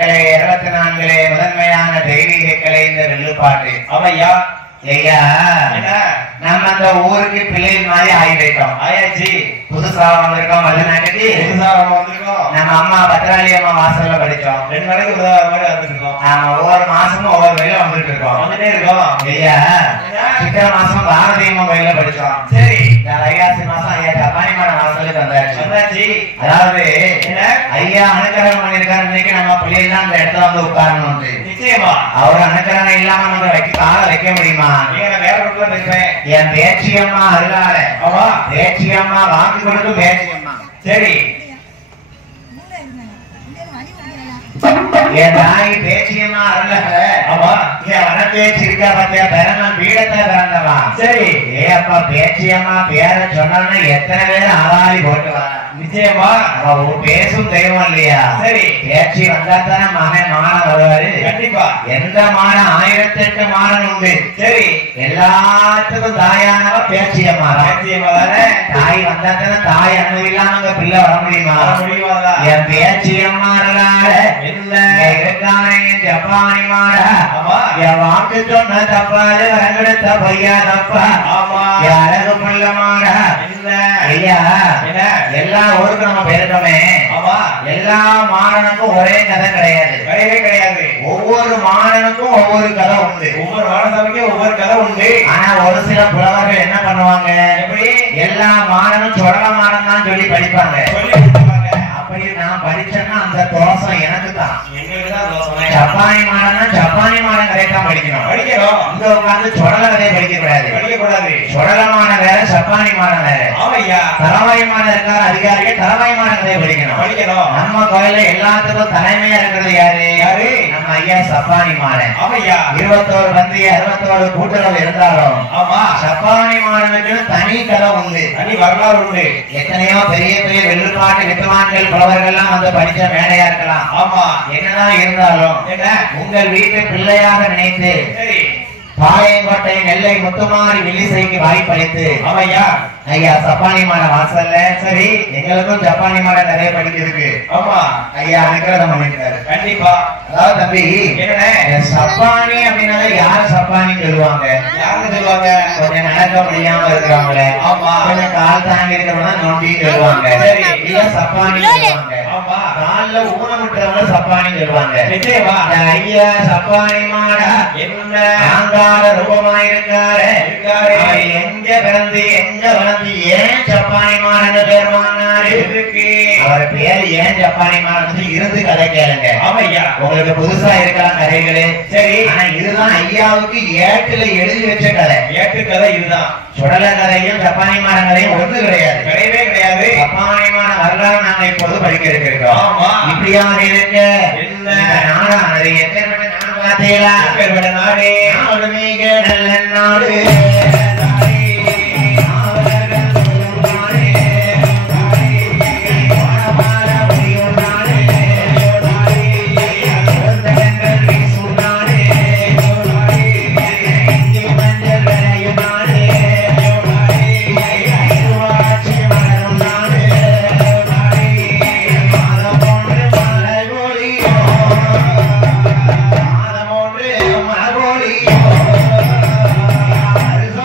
கலை 24 முதன்மையான தெய்வீக கலை இந்த வில்லுப்பாட்டு. அவையா ஐயா நம்ம அந்த ஊருக்கு பிள்ளை மாதிரி ஆகி வைத்தோம். ஆயாச்சி புதுசா வந்திருக்கோம். வல்லநாட்டுக்கு புதுசா வந்திருக்கோம். நம்ம அம்மா பத்ராளி அம்மா வாசல்ல படிச்சோம். 2 நாளைக்கு மாதிரி வந்துருக்கோம். ஒவ்வொரு மாசமும் ஒவ்வொரு வயல வந்துட்டு இருக்கோம். வந்துட்டே இருக்கோம். ஐயா சித்திர மாசம் பாரதி அம்மா வயல படிச்சோம். சரி வைகாசி மாசம் ஐயா கப்பானிமான வாசலுக்கு வந்தாச்சு. அதாவது ஐயா அனுக்கிரகம் பண்ணிருக்காரு. இன்னைக்கு நம்ம பிள்ளைலாம் அந்த இடத்துல வந்து உட்காரணும். நிச்சயமா அவர் அனுக்கிரகம் இல்லாம நம்ம கால வைக்க முடியுமா? வேற ரூட்ல பேசுறேன். என் பேச்சி அம்மா அருளால பேச்சி அம்மா வாக்கு கொடுத்து பேச்சி அம்மா. சரி என் தாய் பேச்சி அம்மா அருளால பேச்சு இருக்கா பத்தியா பிறந்த வீடத்தை பிறந்தவா. சரி ஏ அப்பா பேச்சி அம்மா பேர சொன்னா எத்தனை பேர் ஆளாளி போட்டு வர. நிச்சயமா பேசும் தெய்வம் இல்லையா? சரி பேச்சு வந்தா தானே மகன் மானம் வருவாரு. கண்டிப்பா எந்த மானம் 1008 மானம் உண்டு. சரி எல்லாத்துக்கும் தாயானவ பேச்சி அம்மா. பேச்சி அம்மா தானே. தாய் வந்தா தானே தாய் அன்பு இல்லாம அங்க பிள்ளை வர முடியுமா? முடியுமா? என் பேச்சி அம்மா இருக்கானே ஜப்பானி மாடா. என் வாக்கு சொன்ன தப்பாது வரங்கெடுத்த பையா தப்பா. அழகு பிள்ள மாடா. ஐயா எல்லா ஊருக்கு நம்ம போயிருக்கோமே. எல்லா மாடனுக்கும் ஒரே கதை கிடையாது. கிடையவே கிடையாது. ஒவ்வொரு மாடனுக்கும் ஒவ்வொரு கதை உண்டு. ஒவ்வொரு மாடனுக்கும் ஒவ்வொரு கதை உண்டு. ஆனா ஒரு சில புலவர்கள் என்ன பண்ணுவாங்க, எப்படி எல்லா மாடனும் சொடல மாடன் தான் சொல்லி படிப்பாங்க. அப்படி நான் படிச்சேன்னா அந்த தோஷம் எனக்கு தான். எங்களுக்கு தான் தோஷம். ஜப்பானி மாடன்னா ஜப்பானி மாடன் கதையை தான் படிக்கணும். படிக்கணும். இங்க உட்கார்ந்து சொடல கதையை படிக்க கூடாது. படிக்க கூடாது. சொடல மாடன் வேற ஜப்பானி மாடன் வேற. ஆமையா தலவாய் மாடன் இருக்காரு அதிகாரிகள். தலவாய் மாடன் கதையை படிக்கணும். படிக்கணும். நம்ம கோயில எல்லாத்துக்கும் தலைமையா இருக்கிறது யாரு? யாரு? நம்ம ஐயா ஜப்பானி மாடன். ஆமையா 21 பந்தி 61 கூட்டுறவு இருந்தாலும் ஆமா ஜப்பானி மாடனுக்கு தனி கதை உண்டு. தனி வரலாறு உண்டு. எத்தனையோ பெரிய பெரிய வெள்ளுப்பாட்டு வித்துவான்கள் புலவர்கள்லாம் வந்து படிச்ச மேடையா இருக்கலாம். ஆமா என்னதான் இருந்தாலும் உங்கள் வீட்டு பிள்ளையாக நினைத்து பாளையங்கோட்டை நெல்லை முத்துமாரி வில்லிசைக்கு வாய்ப்பளித்து அவையா ஐயா ஜப்பானி மாட வாசல்ல. சரி எங்களுக்கும் ஜப்பானி மாட நிறைய படிக்கிறதுக்கு ஆமா ஐயா அனுக்கிரகம் பண்ணிருக்காரு. கண்டிப்பா. அதாவது தம்பி ஜப்பானி அப்படின்னாலே யாரு ஜப்பானின்னு சொல்லுவாங்க? யாருன்னு சொல்லுவாங்க? கொஞ்சம் நடக்க முடியாம இருக்கிறவங்கள. ஆமா கொஞ்சம் கால் தாங்கி இருக்கிறவங்க நோண்டின்னு சொல்லுவாங்க. சரி இல்ல ஜப்பானி சொல்லுவாங்க. ஆமா கால்ல ஊனமுற்றவங்க ஜப்பானி சொல்லுவாங்க. நிச்சயமா ஐயா ஜப்பானி மாடா என்ன ஆங்கார ரூபமா இருக்காரு. எங்க பிறந்து எங்க வளர்ந்து ஏன் ஜப்பானி மாடன்னு பேர் வாங்கினாரு? அவர் பேர் ஏன் ஜப்பானி மாடன்னு இருந்து கதை கேளுங்க. ஆமையா உங்களுக்கு புதுசா இருக்கலாம் கதைகளே. சரி ஆனா இதுதான் ஐயாவுக்கு ஏட்டுல எழுதி வச்ச கதை. ஏட்டு கதை இதுதான். சுடல கதையும் ஜப்பானி மாடன் கதையும் ஒன்று கிடையாது. கிடையவே கிடையாது. ஜப்பானி மாடன் வரலாறு நாங்க இப்போது படிக்க இருக்கிறோம். ஆமா இப்படியாக இருக்க நாடானது எப்பேற்பட்ட நாடு பார்த்தீங்களா? எப்பேற்பட்ட நாடு? நாடு மிக நல்ல நாடு. Arisa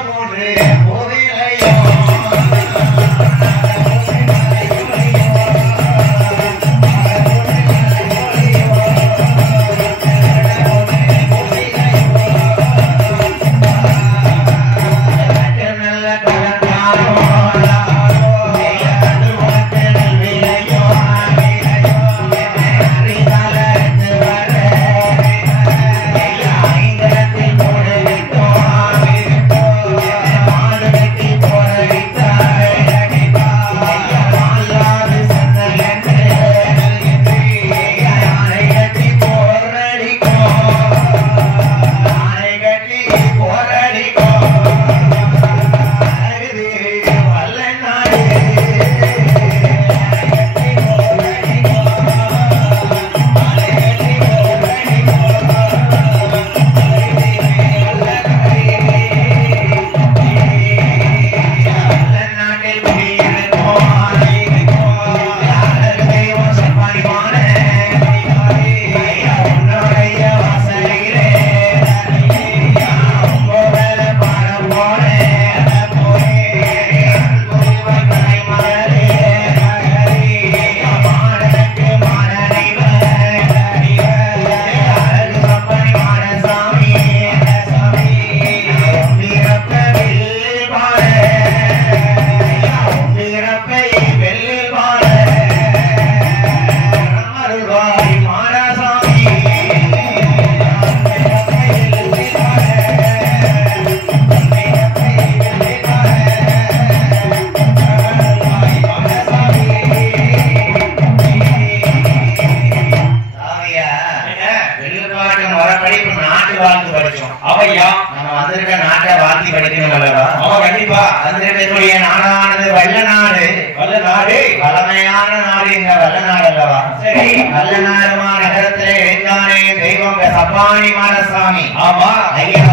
முறைப்படி இப்ப நாட்டு வாழ்த்து படிச்சோம். அவையா நம்ம வந்திருக்க நாட்டை வாழ்த்தி படிக்கணும் அல்லவா? அவன் கண்டிப்பா வந்திருக்கக்கூடிய நாடானது வல்ல நாடு. வல்ல நாடு பழமையான நாடு இந்த வல்ல நாடு அல்லவா? சரி. வல்ல நாடுமா நகரத்திலே எழுந்தானே தெய்வம் சப்பானி மாடசாமி. ஆமா ஐயா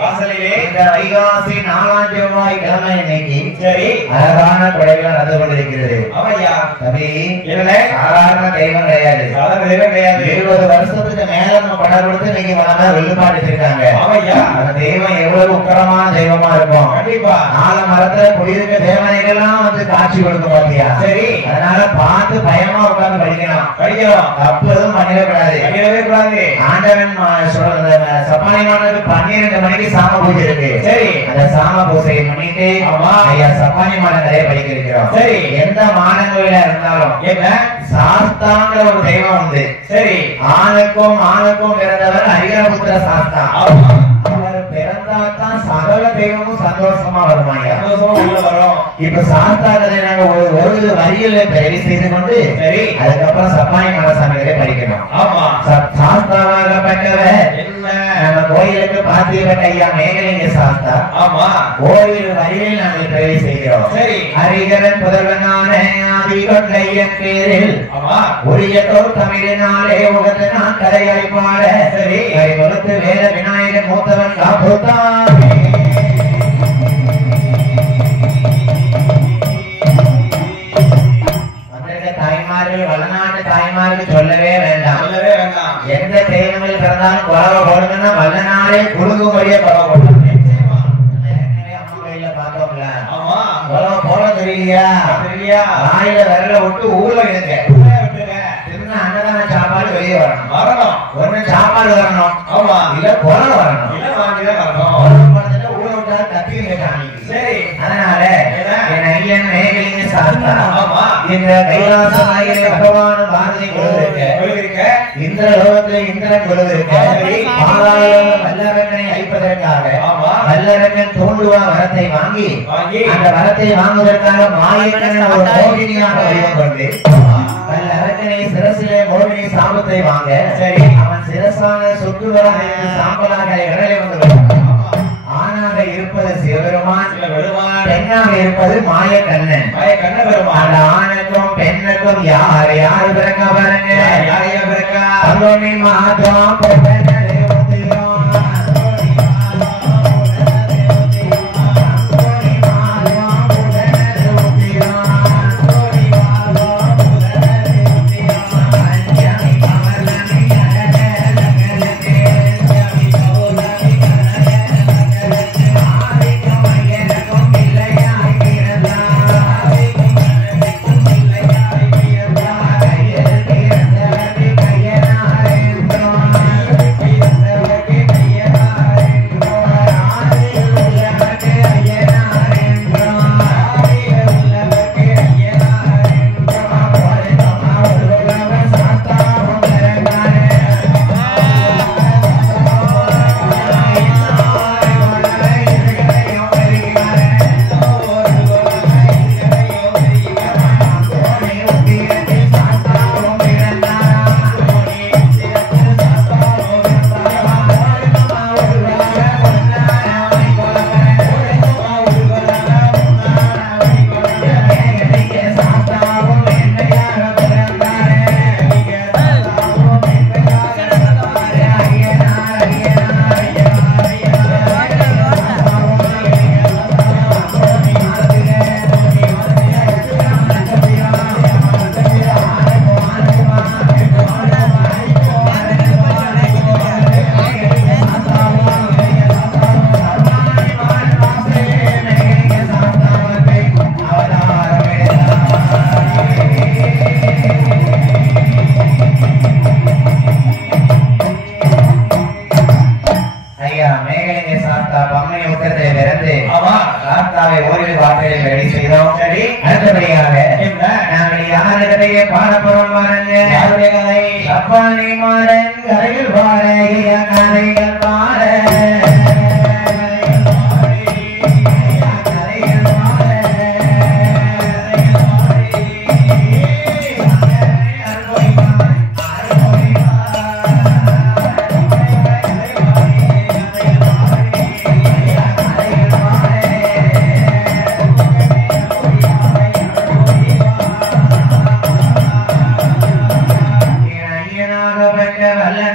வாசலிலே இந்த வைகாசி 4ஆம் செவ்வாய் கிழமை இன்னைக்கு சரி அழகான கொடைகள் நடந்து கொண்டிருக்கிறது. அவையா தம்பி என்ன சாதாரண தெய்வம் கிடையாது. சாதாரண தெய்வம் கிடையாது. 20 வருஷத்துக்கு மேல நம்ம படம் கொடுத்து இன்னைக்கு வளமா வெள்ளுப்பாட்டு இருக்காங்க. அவையா அந்த தெய்வம் எவ்வளவு உக்கரமான தெய்வமா இருக்கும். கண்டிப்பா நால மரத்துல குடியிருக்க தேவதைகள்லாம் வந்து காட்சி கொடுக்க பாத்தியா? சரி. அதனால பார்த்து பயமா உட்கார்ந்து படிக்கணும். தப்பு எதுவும் பண்ணிடக்கூடாது. ஆண்டவன் சப்பானி மாடலுக்கு 12 மணிக்கு சாம பூஜை இருக்கு. சரி. அந்த சாம பூஜையை பண்ணிட்டு ஐயா சப்பானி மாடங்களே படிக்க இருக்கிறோம். சரி. எந்த மாடங்களில இருந்தாலும் என்ன சாஸ்தாங்கிற ஒரு தெய்வம் உண்டு. சரி. ஆணுக்கும் பிறந்தவர் ஹரிஹரபுத்திர சாஸ்தா. அவர் பிறந்தாதான் சகல தெய்வமும் சந்தோஷமா வருவாங்க. சந்தோஷமா உள்ள வரும். இப்ப சாஸ்தா கதை நாங்க ஒரு வரியில பிறவி செய்து கொண்டு சரி அதுக்கப்புறம் சப்பானி மாடசாமிகளே படிக்கணும். ஆமா சாஸ்தாவாகப்பட்டவர் என்ன நம்ம கோயிலுக்கு பாத்தியப்பட்ட ஐயா மேகலிங்க சாஸ்தா. ஆமா கோயில் வரியில் நாங்கள் பிறவி செய்கிறோம். சரி. ஹரிகரன் புதல்வனான ஆதிகொண்டையன் பேரில் ஆமா உரியதோர் தமிழினாலே உகந்த நான் கதைகளை பாட சரி கொடுத்து வேத விநாயகன் மூத்தவன் காப்புத்தானே. தாய்மார்கள் வல்லநாட்டு தாய்மார்கள் சொல்லவே வேண்டாம். எந்த தெய்வங்கள் பிறந்தாலும் குறவை போடுங்கன்னா வல்லநாளே குழுங்கும்படியே குறவை போடுறாங்க. அம்மா கையில பார்த்தோம்ல குறவை போட தெரியலையா வாயில விரல விட்டு ஊழ விடுங்க. அன்னதான சாப்பாடு வெளியே வரணும். ஒண்ணு சாப்பாடு வரணும். ஆமா இல்ல குரல் வரணும். ஊழ விட்டா கத்திங்க சாமி. சரி. அதனால என் ஐயன் மேகலிங்க சாஸ்தா இந்த கைலாசமாயிலே பகவான் பாரதி கொழுவிருக்க இந்திர லோகத்திலே இந்திரன் கொழுவிருக்க வல்லரக்கனை அழிப்பதற்காக வல்லரக்கன் தோண்டுவா வரத்தை வாங்கி அந்த வரத்தை வாங்குவதற்காக மாயக்கண்ணன் ஒரு மோகினியாக வடிவம் கொண்டு வல்லரக்கனை சிரசிலே மோகினி சாபத்தை வாங்க சரி அவன் சிரசான சொத்துவராக சாம்பலாக இடலை வந்து ஆணாக இருப்பது சிவபெருமான் பெண்ணாக இருப்பது மாயக்கண்ணன். அந்த ஆணுக்கும் பெண்ணுக்கும் யார் பிறக்க பாருங்க. யாரையா பிறக்கா மாதம் சப்பானி மாடன் கரையில் பாறைய கரைகள் பாறை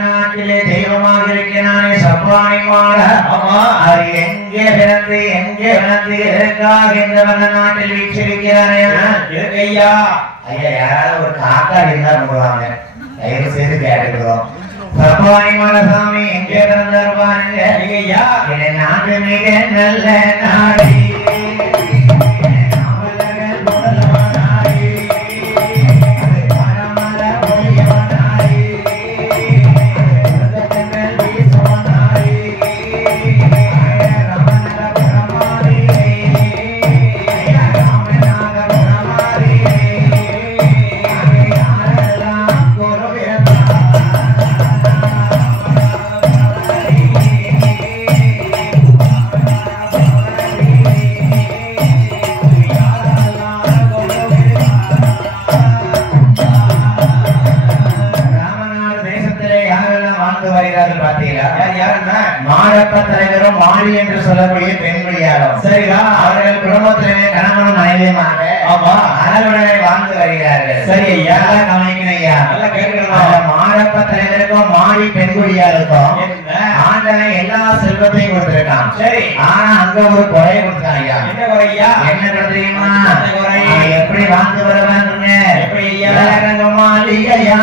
நாட்டிலே தெய்வமாக இருக்கிறானே சப்பானி மாட. அது எங்கே பிறந்து எங்கே வளர்ந்து எதற்காக இந்த வல்ல நாட்டில் வீற்றிருக்கிறானே ஐயா. ஐயா யாராவது ஒரு காக்கா இருந்தா போடுவாங்க, தயவு செய்து கேட்டுக்கிறோம். சப்பானி மாடசாமி எங்கே பிறந்தார் பாருங்க ஐயா. என் நாட்டு மிக நல்ல நாடு, மாரப்ப தலைவரும் மாடி என்று சொல்லக்கூடிய பெண்மணியாரும் சரிதா. அவர்கள் குடும்பத்திலே கணவனும் மனைவியுமாக அழகுடனே வாழ்ந்து வருகிறார்கள். சரி ஐயா, கவனிக்கணும் ஐயா, நல்லா கேட்கணும். மாரப்ப தலைவருக்கும் மாடி பெண்குடியாருக்கும் ஆண்டவன் எல்லா செல்வத்தையும் கொடுத்திருக்கான். சரி, ஆனா அங்க ஒரு குறைய கொடுத்தான் ஐயா. என்ன குறையா? என்ன தெரியுமா? எப்படி வாழ்ந்து வருவாங்க? எப்படி ஐயா? மாளிகையா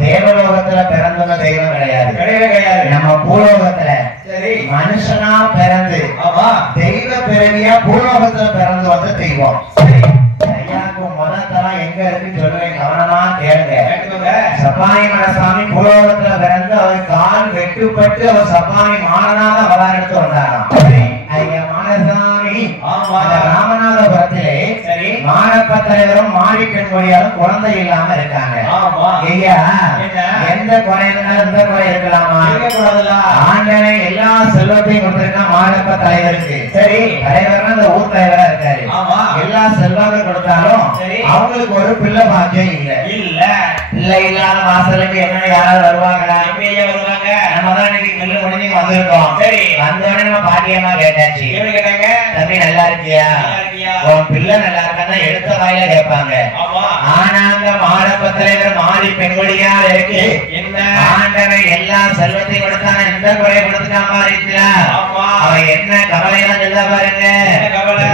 தேவலோகத்துல பிறந்தவங்க தெய்வம் கிடையாது, கிடையவே கிடையாது. நம்ம பூலோகத்துல சரி மனுஷனா பிறந்து தெய்வ பிறவியா பூலோகத்துல பிறந்து வந்த தெய்வம். சரி, ஐயாவுக்கு முதத்தரம் எங்க இருக்குன்னு சொல்லுவேன், கவனமா கேளுங்க. சப்பானி மடசாமி பூலோகத்துல பிறந்து அவர் கால் வெட்டுப்பட்டு அவர் சப்பானி மாடனாக அவதாரத்து வந்தாராம். ஐயா மாடசாமி ராமநாதபுரத்திலே சரி மாரப்ப தலைவரும் மாடி பெண்மொழியாலும் குழந்தை இல்லாம இருக்காங்க. ஐயா எந்த குறையினால எந்த குறை இருக்கலாமா? ஆண்டனை எல்லா செல்வத்தையும் கொடுத்திருக்கான் மாரப்ப தலைவருக்கு. சரி, தலைவர்னா அந்த ஊர் தலைவரா இருக்காரு. எல்லா செல்வங்கள் கொடுத்தாலும் அவங்களுக்கு ஒரு பிள்ளை பாக்கியம் இல்ல. பிள்ளை இல்லாத வாசலுக்கு என்ன யாராவது வருவாங்களா? எப்படியே வருவாங்க. நம்ம தான் இன்னைக்கு மில்லு முடிஞ்சு வந்திருக்கோம். சரி, வந்தோடனே நம்ம பாட்டியம்மா கேட்டாச்சு, எப்படி கேட்டாங்க? தம்பி நல்லா இருக்கியா, உன் பிள்ளை நல்லா இருக்கான்னு எடுத்த வாயில கேட்பாங்க. ஆனா அந்த மாரப்ப தலைவர் மாறி பெண்கொடியா இருக்கு. ஆண்டவன் எல்லா செல்வத்தையும் கொடுத்தான எந்த குறையை கொடுத்துட்டான் பாருங்களா? அவன் என்ன கவலையெல்லாம் சொல்ல பாருங்க.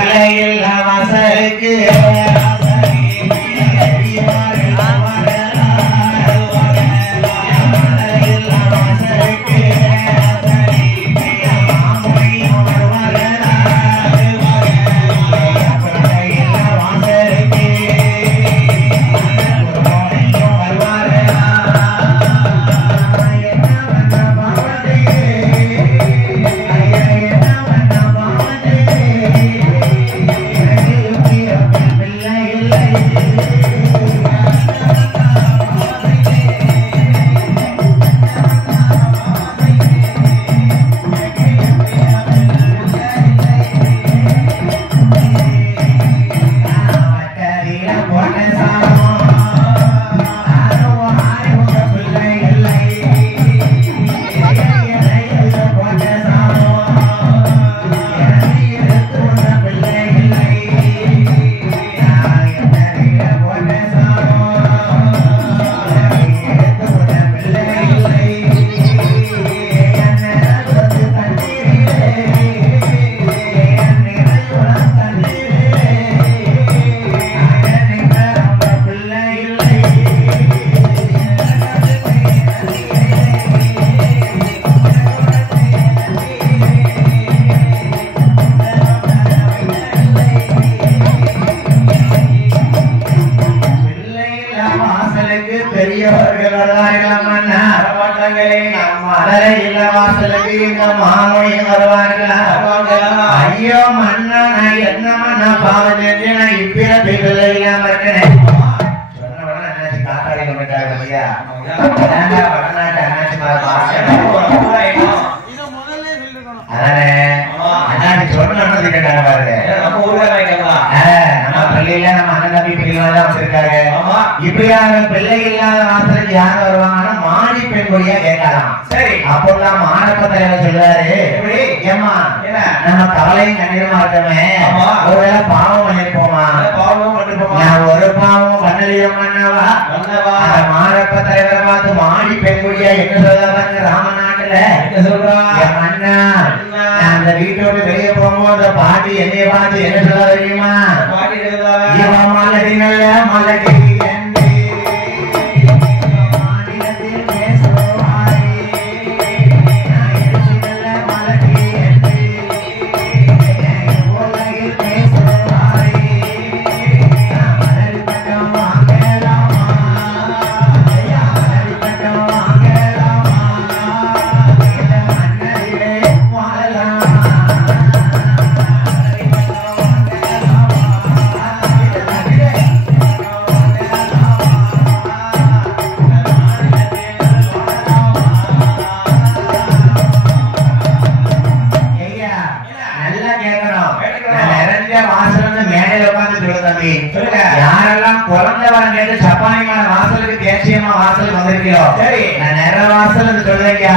பிள்ளை இல்ல வாசலுக்கு பிள்ளை வருவார்கள் அண்ணா வரமாட்டாங்களே மலரை இல்ல வாசலுக்கு இந்த மாமொழியும் வருவார்களா ஐயோ மன்னா நான் என்ன பாவம் செஞ்சு நான் இப்பிறப்பி பிள்ளை இல்லாம இருக்கேன் காத்தாடி கொண்டுட்டாங்க ஐயா வடநாட்டு அண்ணாச்சி அதானே அண்ணாச்சி சொன்னது கேட்டாங்க பாருங்க நம்ம பள்ளியில நம்ம அண்ணன் தம்பி பிள்ளைகள் தான் வச்சிருக்காங்க இப்படியாக பிள்ளை இல்லாத வாசலுக்கு யார் வருவாங்கன்னா மாடி பெண் கொடியா கேட்கலாம் சரி அப்போதான் மாணப்ப தலைவர் சொல்றாரு ஏமா நம்ம கவலையும் கண்ணீருமா இருக்கமே ஒருவேளை பாவம் பண்ணிருப்போமா நான் ஒரு பாவம் பண்ணலையும் மன்னவா மாணப்ப தலைவரை பார்த்து மாடி பெண் கொடியா என்ன சொல்றாங்க ராமநாட்டுல மன்னா அந்த வீட்டோட வெளியே போகும்போது அந்த பாட்டி என்னைய பார்த்து என்ன சொல்ல தெரியுமா இவன் மலடி நல்ல மலடி யாரெல்லாம் குழந்தை வரம் கேட்டு சப்பானிமான வாசலுக்கு தேசியமா வாசலுக்கு வந்திருக்கியோ சரி நான் நிறைய வாசல் சொல்றீங்க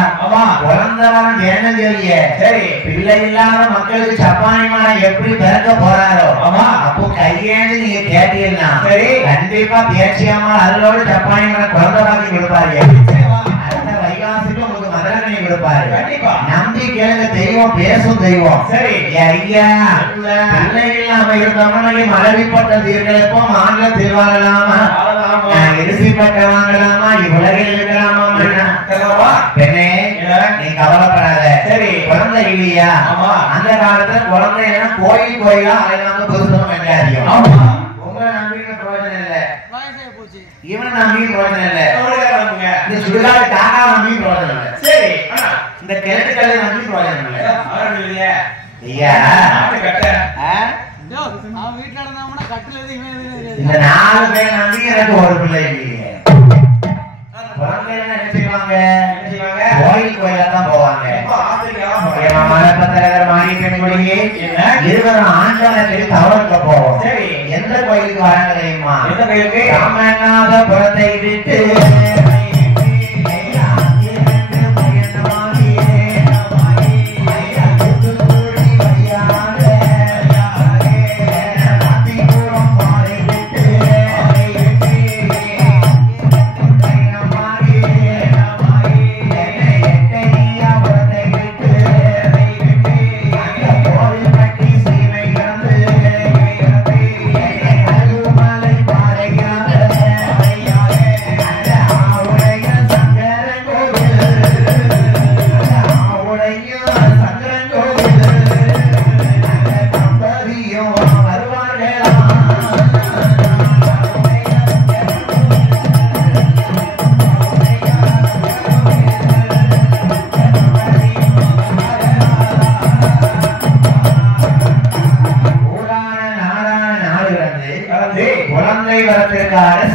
குழந்தை வரம் வேணும் சொல்லிய சரி பிள்ளை இல்லாத மக்களுக்கு சப்பானிமான எப்படி பிறக்க போறாரோ அப்போ கையேந்து நீங்க கேட்டீங்கன்னா சரி கண்டிப்பா தேசியமா அதோட சப்பானிமான குழந்தை வாங்கி கொடுப்பாரு அடுத்த வைகாசிக்கு உங்களுக்கு மதுரகணி கொடுப்பாரு கண்டிப்பா நம்பி கேளுங்க தெய்வம் பேசும் தெய்வம் சரி ஐயா பிள்ளை இல்லாம இருந்தோம்னா மலவிப்பட்ட தீர்களுப்போ மாநிலத்தில் வாழலாமா எரிசிப்பட்ட வாங்கலாமா இவ்வுலகில் இருக்கலாமா பெண்ணே நீ கவலைப்படாத சரி குழந்தை இல்லையா அந்த காலத்துல குழந்தை கோயில் கோயிலா அலைவாங்க புதுசம் வெங்காரியம் உங்களை நம்பிக்கை பிரயோஜனம் இல்ல இவனை நம்பி பிரயோஜனம் இல்ல இந்த சுடுகாடு காக்கா நம்பி பிரயோஜனம் இல்ல சரி இந்த கிழட்டுக்களை நம்பி பிரயோஜனம் இல்ல ஐயா இந்த 4 பேர் நம்பி எனக்கு ஒரு பிள்ளை இல்லையே குழந்தை என்ன செய்வாங்க கோயில் கோயிலா தான் போவாங்க மலப்பத்திரகர் மாறி பெண் கொடியே இருவரும் ஆண்டவனத்தை தவறுக்க போவோம் எந்த கோயிலுக்கு வராங்க தெரியுமா எந்த கோயிலுக்கு ராமநாதபுரத்தை விட்டு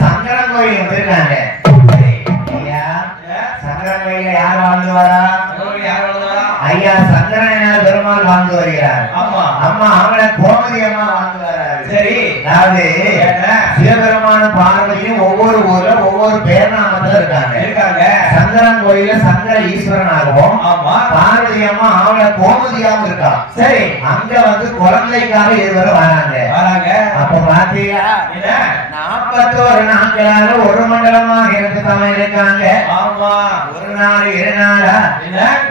சங்கரன் கோயில் வந்திருக்காங்க சங்கரன் கோயில யார் வாழ்ந்து வரா ஐயா சங்கரன் பெருமாள் வாழ்ந்து வருகிறார் அம்மா அவங்கள கோமதி அம்மா வாழ்ந்து வர்றாரு சரி அதாவது சிவபெருமான பார்வதியும் ஒவ்வொரு ஊர்ல ஒவ்வொரு பேர்நாமத்துல இருக்காங்க சங்கரன் கோயில சங்கர ஈஸ்வரனாகவும் பார்வதி அம்மா அவங்கள கோமதியாவும் இருக்கா சரி அங்க வந்து குழந்தைக்காக இருவரும் வராங்க அப்ப பாத்தீங்களா 41 நாட்களாக ஒரு மண்டலமாக இருந்து தான் இருக்காங்க ஒரு நாள் 2 நாளா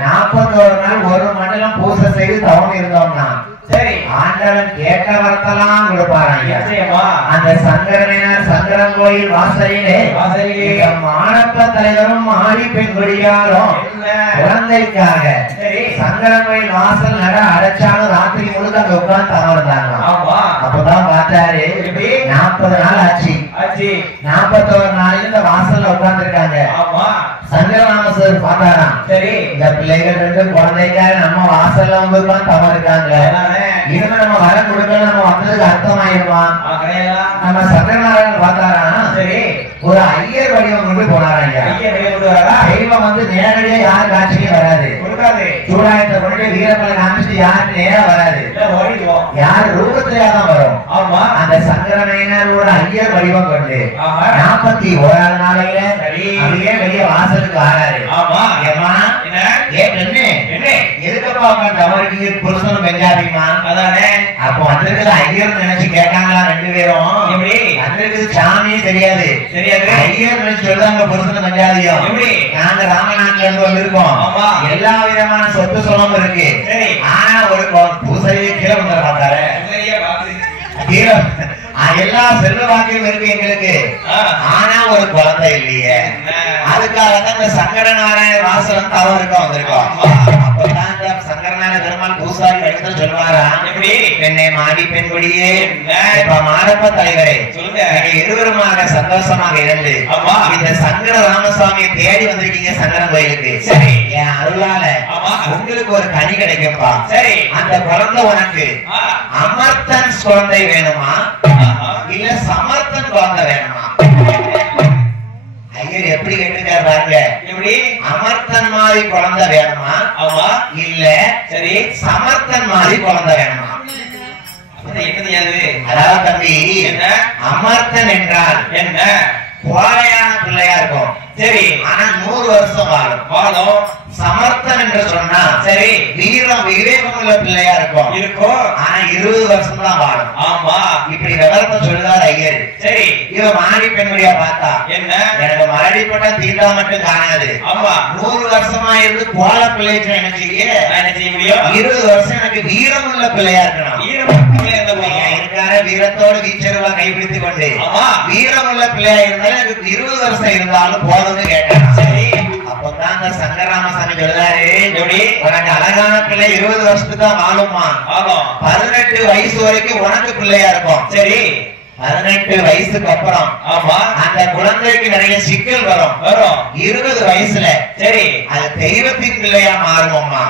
41 நாள் ஒரு மண்டலம் பூசை செய்து தவம் இருந்தோம்னா சரி ஆண்டவன் கேட்ட வரத்தெல்லாம் கொடுப்பாராங்க அந்த சங்கரனார் சங்கரன் கோயில் வாசலிலே மாணப்ப தலைவரும் மாறி பெண் கொடியாரும் குழந்தைக்காக சங்கரன் கோயில் வாசல் நட அடைச்சாலும் ராத்திரி முழுக்க அங்க உட்கார்ந்து தவறுந்தாங்க அப்ப அப்பதான் பார்த்தாரு 40 நாள் ஆச்சு. 41 நாளைக்கு இந்த வாசல்ல உட்கார்ந்து இருக்காங்க. சங்கரராமசாமி பார்த்தாராம். சரி, இந்த பிள்ளைகள் 2 குழந்தைக்காக நம்ம வாசல்ல வந்து தவறு இருக்காங்க, இனிமே நம்ம வர கொடுக்கணும், நம்ம வந்ததுக்கு அர்த்தமாயிருமா? நம்ம சங்கரநாராயணன் பார்த்தாராம். சரி, ஒரு ஐயர் வடிவம் கொண்டு போனாராங்க. தெய்வம் வந்து நேரடியா யாரு காட்சிக்கே வராது, சூடாயத்தை கொண்டு வீரப்பலை காமிச்சு யாரு நேரா வராது, யாரு ரூபத்திலேதான் வரும். அந்த சங்கரநாயனர் ஐயர் வடிவம் கொண்டு 41 நாளையில அப்படியே வெளியே வாசலுக்கு ஆறாரு. எதுக்கப்பா தவறுக்கு புருஷனும் பெஞ்சாதிமா? அதானே. அப்போ வந்திருக்குது ஐயர் நினைச்சு கேட்டாங்களா 2 பேரும்? வந்திருக்குது சாமியே தெரியாது, ஐயர் நினைச்சு சொல்றாங்க புருஷனும் பெஞ்சாதியும். நாங்க ராமநாட்டுல இருந்து வந்திருக்கோம், எல்லா விதமான சொத்து சுகம் இருக்கு. ஆனா ஒரு பூசையே கீழே வந்து பார்த்தாரு, எல்லா செல்வ வாக்கியம் இருக்கு எங்களுக்கு, ஆனா ஒரு குழந்தை இல்லையே. அதுக்காக தான் இந்த சங்கரநாராயண வாசலம் தவறு இருக்க வந்திருக்கோம். அப்பதான் இந்த சங்கரநாராயண பெருமாள் பூசாரி வழித்துல சொல்லுவாரா, என்னை மாடி பெண்குடியே இப்ப மாரப்ப தலைவரே இருவருமாக சந்தோஷமாக இருந்து இந்த சங்கர ராமசாமியை தேடி வந்திருக்கீங்க சங்கரன் கோயிலுக்கு. சரி, என் அருளால உங்களுக்கு ஒரு கனி கிடைக்கும்பா. சரி, அந்த குழந்தை உனக்கு அமர்த்தன் குழந்தை வேணுமா இல்ல சமர்த்தன் குழந்தை வேணுமா? ஐயர் எப்படி கேட்டுக்காரு பாருங்க. எப்படி அமர்த்தன் மாதிரி குழந்தை வேணுமா இல்ல சரி சமர்த்தன் மாதிரி குழந்தை வேணுமா? அதாவது தம்பி, அமர்த்தன் என்றால் என்ன? கோழையான பிள்ளையா இருக்கும், சரி, ஆனா 100 வருஷம் வாழும். சமர்த்தன் என்று சொன்னா சரி வீரம் விவேகம் உள்ள பிள்ளையா இருக்கும், ஆனா 20 வருஷம் தான் வாழும். ஆமா, இப்படி விவரத்தை சொல்லுவார் ஐயர். சரி, இவ மாடி பெண்மணியா பார்த்தா என்ன, எனக்கு மரடிப்பட்ட தீண்டா மட்டும் காணாது. ஆமா, 100 வருஷமா இருந்து கோல பிள்ளைக்கு என்ன செய்ய முடியும்? 20 வருஷம் எனக்கு வீரம் உள்ள பிள்ளையா இருக்கணும். இருக்கார வீரத்தோடு வீச்சருவா கைப்பிடித்துக் கொண்டு வீரம் உள்ள பிள்ளையா இருந்தாலும் எனக்கு 20 வருஷம் இருந்தாலும் போதும்னு கேட்டான். சரி, அப்பதான் அந்த சங்கரராமசாமி சொல்றாரு, உனக்கு அழகான பிள்ளை 20 வருஷத்துக்கு தான் வாழுமா, 18 வயசு வரைக்கும் உனக்கு பிள்ளையா இருக்கும். சரி, 18 வயசுக்கு அப்புறம் அந்த குழந்தைக்கு நிறைய சிக்கல் வரும். 20 வயசுல சரி அது தெய்வத்தின் பிள்ளையா மாறுவோமா?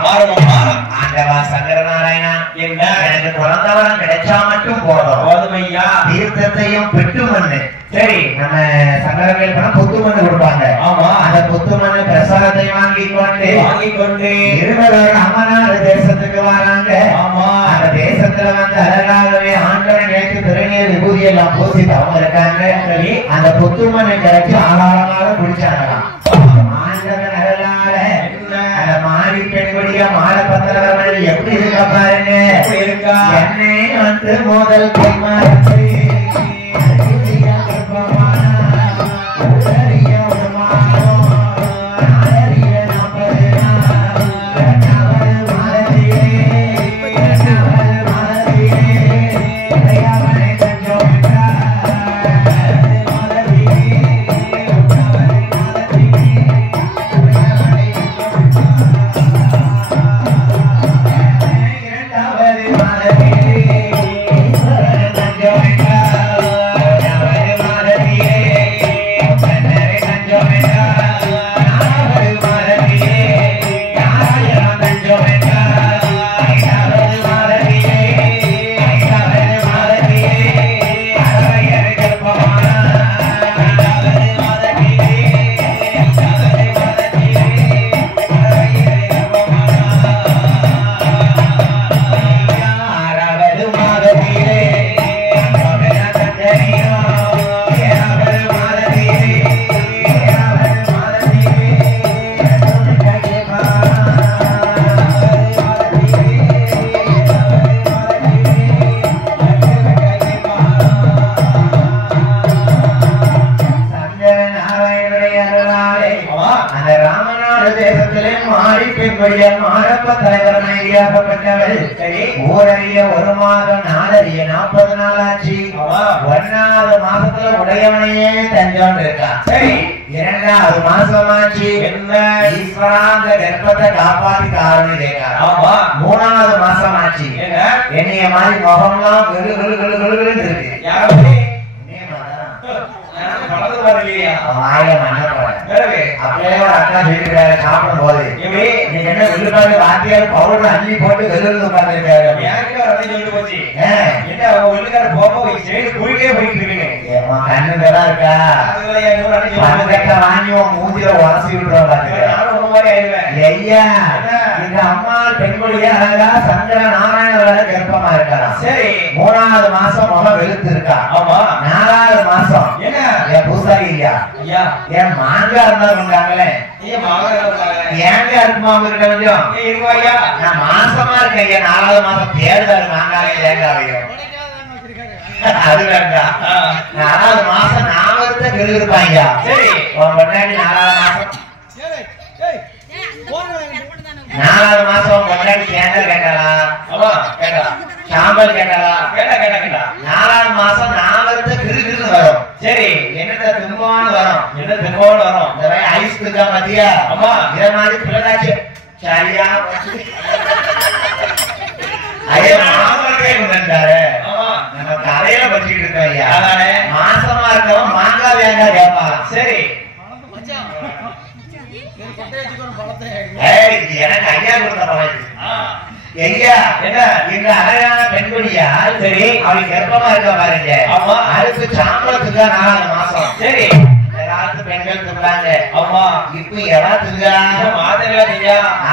ஆண்டவா சங்கரநாராயணா, எனக்கு குழந்தை வரம் கிடைச்சா மட்டும் போதும் ஐயா. தீர்த்தத்தையும் பெட்டு மண்ணு சரி நம்ம சங்கரவேல் பண்ண புத்து மண்ணு கொடுப்பாங்க. அந்த புத்து மண்ணு பிரசாதத்தை வாங்கி கொண்டு இருவரும் அம்மனார் தேசத்துக்கு வராங்க. அந்த தேசத்துல வந்து அழகாகவே ஆண்டவன் நினைத்து திருநீர் விபூதி எல்லாம் பூசி தவம் இருக்காங்க. அந்த புத்து மண்ணு கிடைச்சி ஆளாளமாக குடிச்சாங்களாம். ஆண்டவன் அழகால அந்த மாடி பெண்குடியா மாலை பத்திரவர்கள் எப்படி இருக்க பாருங்க. என்னை வந்து முதல் கைமாறு Go தமிழ்நாடு தேசத்திலே மாறி பெண்களுடைய மாரப்ப தலைவர் மனைவியாகப்பட்டவள் ஊரறிய ஒரு மாதம் நாளறிய 40 நாள் ஆச்சு. 1வது மாசத்துல உடையவனையே தஞ்சோன்னு இருக்கா. சரி, 2வது மாசமாச்சு. என்ன ஈஸ்வரா அந்த கர்ப்பத்தை காப்பாத்தி தாருன்னு கேட்காரு. 3வது மாசமாச்சு. என்னைய மாதிரி முகம்லாம் வெறு வெறு வெறு வெறுன்னு இருக்கு. யாரு அப்படியே ஒரு அக்கா சொல்லிருக்காரு சாப்பிடும் போது, நீங்க என்ன சொல்லிருக்காரு வாத்தியார் பவுடர் அள்ளி போட்டு வெறும் உட்கார்ந்துருக்காரு. கண்ணுங்கதான் இருக்கா வாங்கி மூஞ்சில உரசி விட்டுருவோம். ஐயா இந்த அம்மாள் பெண்களுடைய அழகா சங்கர நாராயண கர்ப்பமா இருக்கலாம். சரி, 3வது மாசம் முகம் வெளுத்து இருக்கா. 4வது மாசம் என் பூசாரி இல்லையா என் மாங்கா இருந்தா கொண்டாங்களே ஏங்க இருக்குமா இருக்க கொஞ்சம் நான் மாசமா இருக்கேன். ஐயா 4வது மாசம் தேர்தல் மாங்காவே தேங்காவையும் அது வேண்டாம். 4வது மாசம் நாமத்தை கெழுதிருப்பாங்க. சரி, உன் பொண்டாட்டி 4வது மாசம் 4வது மாசம் பொண்டாட்டி தேங்காய் கேட்டாளா? சாம்பல் கேட்டாளா? 4வது மாசம் நாமத்தை கிருகிருன்னு வரும். சரி, என்னத்த தும்போன்னு வரும். என்ன தும்போன்னு வரும்? இந்த மாதிரி ஐஸ் இருக்கா பாத்தியா? இத மாதிரி பிள்ளைதாச்சு சரியா ஐயா மாமரே கொண்டாரு. நம்ம கரையில வச்சுக்கிட்டு இருக்கோம். ஐயா மாசமா இருக்கவன் மாங்கா வேங்கா கேட்பா. சரி, எனக்கு ஐயா கொடுத்த பழம். ஐயா இந்த அழகான பெண்குடியா சரி அவளுக்கு கர்ப்பமா இருக்க பாருங்க. அதுக்கு சாம்பளத்துக்கு 4வது மாசம். சரி, பெண்கள் தின்றாங்க. இப்ப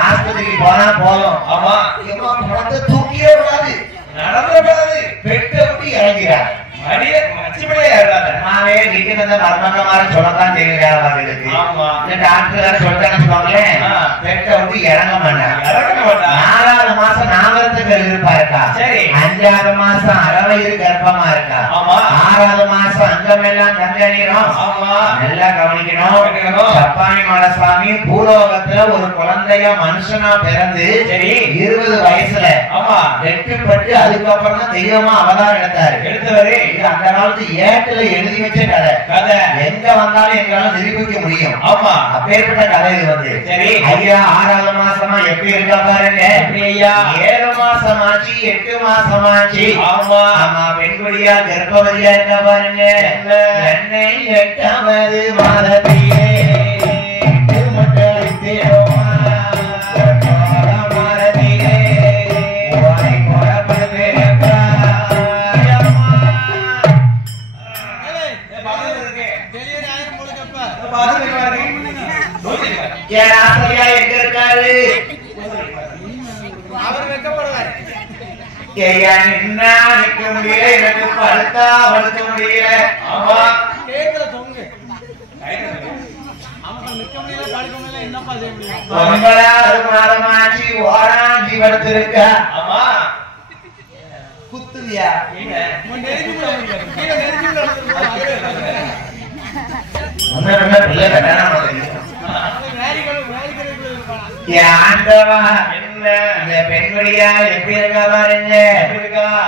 ஆஸ்பத்திரிக்கு போனா போதும். பணத்தை தூக்கியே கூடாது, நடந்துடாது, பெட்ட விட்டு இறங்கிறார். வீட்டுக்கு வந்து மர்மங்கமான சொல்லத்தான் செய்கிறாங்க. டாக்டர் சொல்லிட்டாங்களேன் பெட்ட விட்டு இறங்க மாட்டாங்க. 4வது மாசம் நாமத்துக்கு இருப்பாருக்கா. சரி, 5வது மாசம் அறவயிறு கர்ப்பமா இருக்கா. 6வது மாசம் அங்கமெல்லாம் தங்க நீரும். நல்லா கவனிக்கணும். சப்பானி மலசாமி பூலோகத்துல ஒரு குழந்தைய மனுஷனா பிறந்து சரி 20 வயசுல வெட்டுப்பட்டு அதுக்கப்புறம் தான் தெய்வமா அவதாரம் எடுத்தவரு. இது அந்த காலத்து ஏட்டுல எழுதி வச்ச கதை. எங்க வந்தாலும் எங்களால நிரூபிக்க முடியும். ஆமா, அப்பேற்பட்ட கதை இது வந்து. சரி ஐயா 6வது மாசமா எப்படி இருக்கா பாருங்க. ஐயா 7 மாசம் ஆச்சு, 8 மாசம் ஆச்சு. ஆமா ஆமா, பெண்குடியா கர்ப்பவதியா இருக்கா பாருங்க. என்னை 8வது மாதத்திலே எங்க இருக்காரு? நிக்க முடியல, எனக்கு படுத்தா படுக்க முடியல. ஆமா மாதமாச்சு ஓராஞ்சி படுத்திருக்க. ஆமா குத்துவியா பிள்ளை கட்டான பெண்மணியா எப்படி இருக்கா பாருங்க.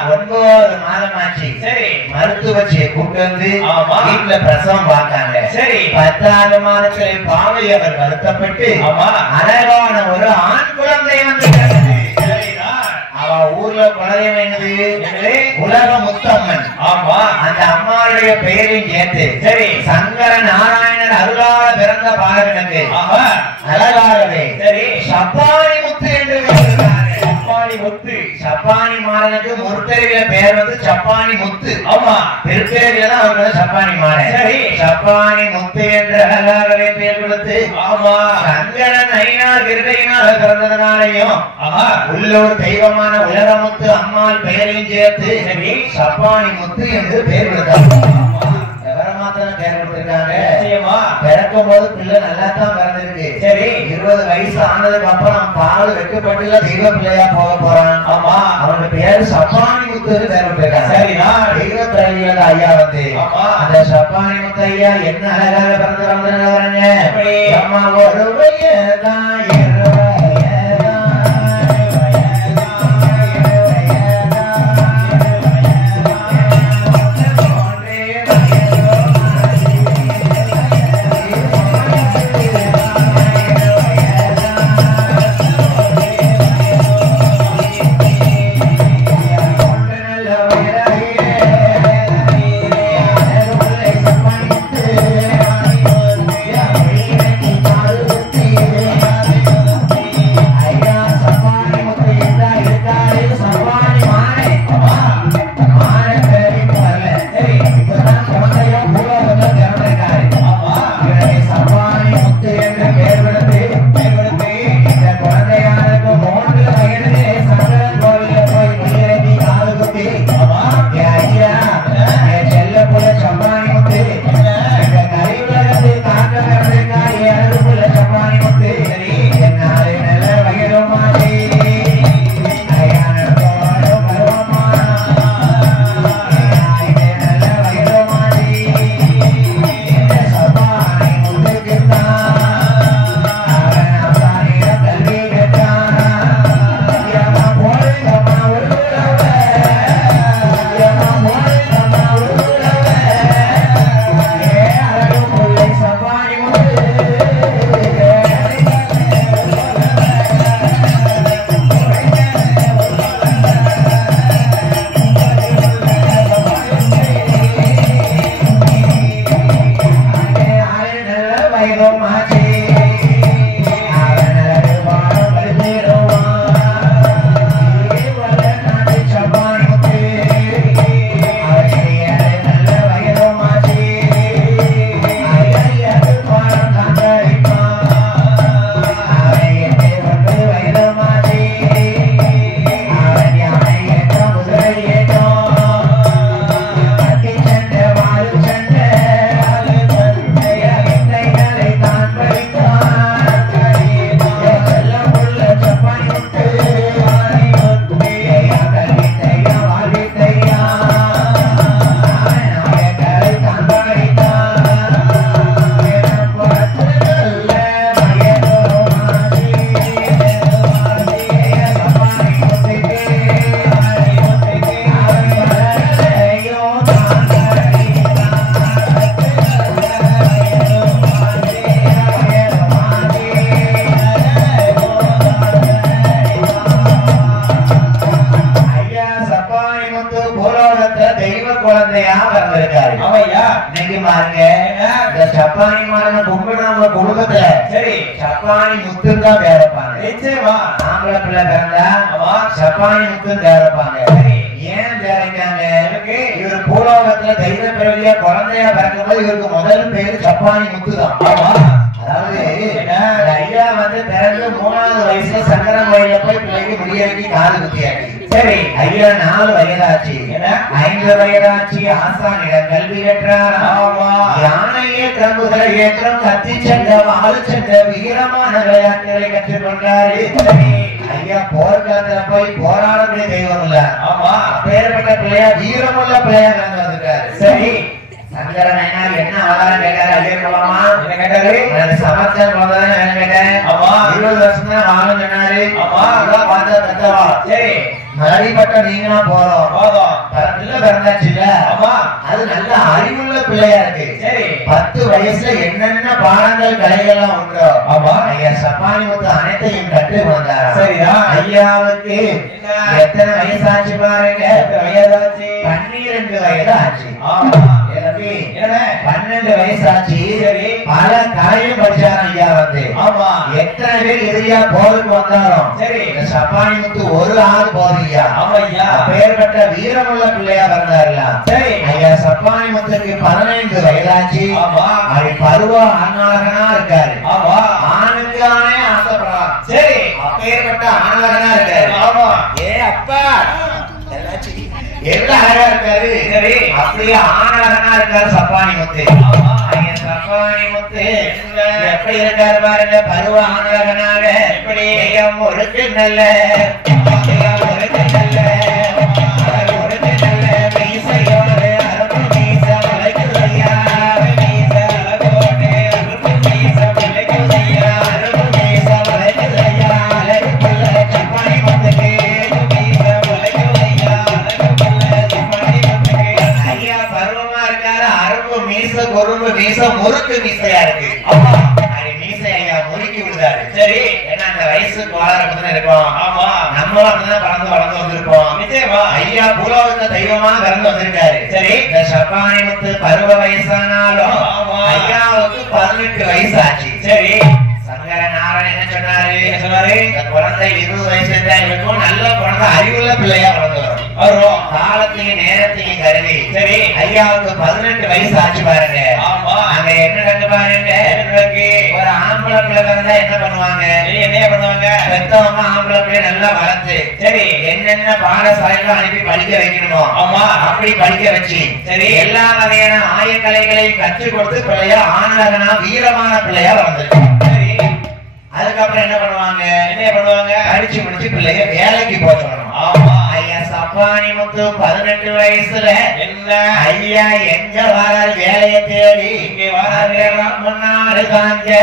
9 மாதம் ஆச்சு. சரி, மருத்துவச்சியை கூட்டு வந்து வீட்டுல பிரசவம் பார்த்தாங்க. சரி, 10வது மாதத்துல பாவை அவர் வருத்தப்பட்டு அழகான ஒரு ஆண் குழந்தை வந்து அவ ஊர்ல குழந்தை வேணுது உலக முத்தம்மன். ஆமா, அந்த அம்மாவுடைய பெயரையும் சேர்த்து சரி சங்கர நாராயணன் அருளால பிறந்த பாலகனுக்கு அழகாகவே சரி சப்பானி முத்து என்று சப்பானி முத்து. சப்பானி மாறனுக்கு முற்பிறவில பெயர் வந்து சப்பானி முத்து. ஆமா, பிற்பிறவில தான் அவருக்கு சப்பானி மாறன். சரி, சப்பானி முத்து என்று அழகாகவே பெயர் கொடுத்து ஆமா சங்கரன் ஐநாள் கிருபையினால் பிறந்ததுனாலையும் உள்ளூர் தெய்வமான உலகமுத்து அம்மாள் பெயரையும் சேர்த்து சரி சப்பானி முத்து என்று பெயர் கொடுத்தாங்க. மாத்திரம் பேர் கொடுத்திருக்காங்க. பிறக்கும் போது பிள்ளை நல்லா தான் பிறந்திருக்கு. சரி, 20 வயசு ஆனதுக்கு அப்புறம் பால் வெட்டுப்பட்டுல தெய்வ பிள்ளையா போக போறான். ஆமா, அவனுக்கு பேரு சப்பானி முத்து பேர் கொடுத்திருக்காங்க. சரினா தெய்வ பிள்ளைகள ஐயா வந்து அந்த சப்பானி முத்து ஐயா என்ன அழகாக பிறந்து வந்தாங்க. அம்மா ஒரு சப்பானி மகனை கும்பிடுறவங்க குடும்பத்துல சரி சப்பானி முத்துன்னு தான் பேர் வைப்பாங்க. நிச்சயமா ஆம்பளை பிள்ளை பிறந்தா ஆமா சப்பானி முத்துன்னு பேர் வைப்பாங்க. ஏன் பேர் வைக்காங்க? இவர் பூலோகத்துல தெய்வ பிறவியா குழந்தையா பிறக்கும்போது இவருக்கு முதல் பேரு சப்பானி முத்து தான். அதாவது ஐயா வந்து பிறந்து 3வது வயசுல சங்கரன் கோயில போய் பிள்ளைக்கு முடியாக்கி காது குத்தியாக்கி. சரி ஐயா 4 வயதாச்சு 5 வயதாச்சு ஆசானிடம் கல்வி கற்றார். யானையே கம்புகளை ஏற்றம் கத்தி சண்டை வாழ சண்டை வீரமான விளையாட்டுகளை கற்றுக்கொண்டாரு. ஐயா போர்க்காலத்துல போய் போராடக்கூடிய தெய்வம் இல்ல. ஆமா பேர்பட்ட பிள்ளையா வீரமுள்ள பிள்ளையா வந்துட்டாரு. சரி சங்கரன் என்ன அவதாரம் கேட்டாரு? ஐயா சொல்லலாமா? என்ன கேட்டாரு? சமச்சர் முதல்ல என்ன கேட்டேன்? 20 வருஷம் தான் வாழ சொன்னாரு. பார்த்தா பெத்தவா. சரி மறுபட்ட நீங்களா போறோம் பிள்ளை பிறந்தாச்சுல்ல. அது நல்ல அறிவுள்ள பிள்ளையா இருக்கு. சரி 10 வயசுல என்னென்ன பாடங்கள் கலைகள்லாம் உண்டோ ஐயா சப்பானி முத்து அனைத்தையும் கற்று வந்தாரா. சரியா ஐயாவுக்கு எத்தனை வயசாச்சு பாருங்க? 12 வயது ஆச்சு. 12 வயசாச்சு. பல கலையும் படிச்சாரு ஐயா வந்து. எத்தனை பேர் எதிரியா போருக்கு வந்தாலும் சரி சப்பானி முத்து ஒரு ஆள் போதியா பேர்பட்ட வீரமுள்ள பிள்ளையா வந்தாருல. சரி ஐயா சப்பானி முத்துக்கு 15 வயதாச்சு. அப்படி பருவ ஆணாளகனா இருக்காரு. ஆணுக்கானே ஆசைப்படுறான். சரி அப்பேற்பட்ட ஆணாளகனா இருக்காரு. ஏ அப்பா எல்லாம் அழகா இருக்காரு. சரி அப்படியே ஆணாளகனா இருக்காரு சப்பானி முத்து. சப்பானி முத்து எப்படி இருக்காரு பாருங்க பருவ ஆணாளகனாக. எப்படி ஒருக்கு நல்ல முறுக்கு மீசையா இருக்கு. மீசை ஐயா முறுக்கி விடுதாரு. சரி ஏன்னா அந்த வயசுக்கு வளர்றதுன்னு இருக்கோம். ஆமா நம்மளும் அப்படிதான் வளர்ந்து வந்திருப்போம். நிச்சயமா ஐயா பூலோகத்தை தெய்வமா பிறந்து வந்திருக்காரு. சரி இந்த சப்பானி முத்து பருவ வயசானாலும் ஐயாவுக்கு 18 வயசு ஆச்சு. சரி சங்கர நாராயணன் என்ன சொன்னாரு? இந்த குழந்தை 20 வயசுல தான் இருக்கும். நல்ல குழந்தை அறிவுள்ள பிள்ளையா வளர்ந்து வரும். காலத்தையும் நேரத்தையும் கருதி. சரி ஐயாவுக்கு 18 வயசு ஆச்சு பாருங்க. அங்க என்ன கண்டு பாருங்க ஒரு ஆம்பளை பிள்ளை பிறந்தா என்ன பண்ணுவாங்க? பெத்தவங்க ஆம்பளை பிள்ளை நல்லா வளர்த்து சரி என்னென்ன பாடசாலைகள் அனுப்பி படிக்க வைக்கணுமோ அப்படி படிக்க வச்சு சரி எல்லா வகையான ஆயக்கலைகளையும் கற்றுக் கொடுத்து பிள்ளையா ஆணழகனா வீரமான பிள்ளையா வளர்ந்துருக்கு. அதுக்கப்புறம் என்ன பண்ணுவாங்க? படிச்சு முடிச்சு பிள்ளைங்க வேலைக்கு போகணும். ஐயா சப்பானி முத்து 18 வயசுல என்ன ஐயா எங்க வராரு? வேலையை தேடி இங்க வராரு. முன்னாடு காஞ்சே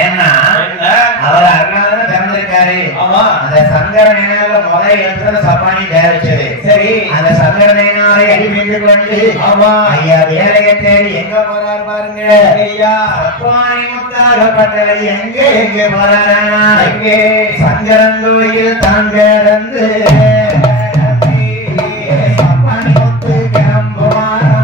ஏன்னா அவர் அருணாதான் பிறந்திருக்காரு. அந்த சங்கரனையால முதல் எழுத்துல சப்பானி தயாரிச்சது. சரி, அந்த சங்கரனையாரை அடிமைந்து கொண்டு ஐயா வேலையை தேடி எங்க போறாரு பாருங்க. ஐயா சப்பானி முத்தாகப்பட்டவர் எங்க போறாரா? எங்கே சங்கரன் கோயில் தான் கிடந்து சப்பானி முத்து கிளம்புவாரா?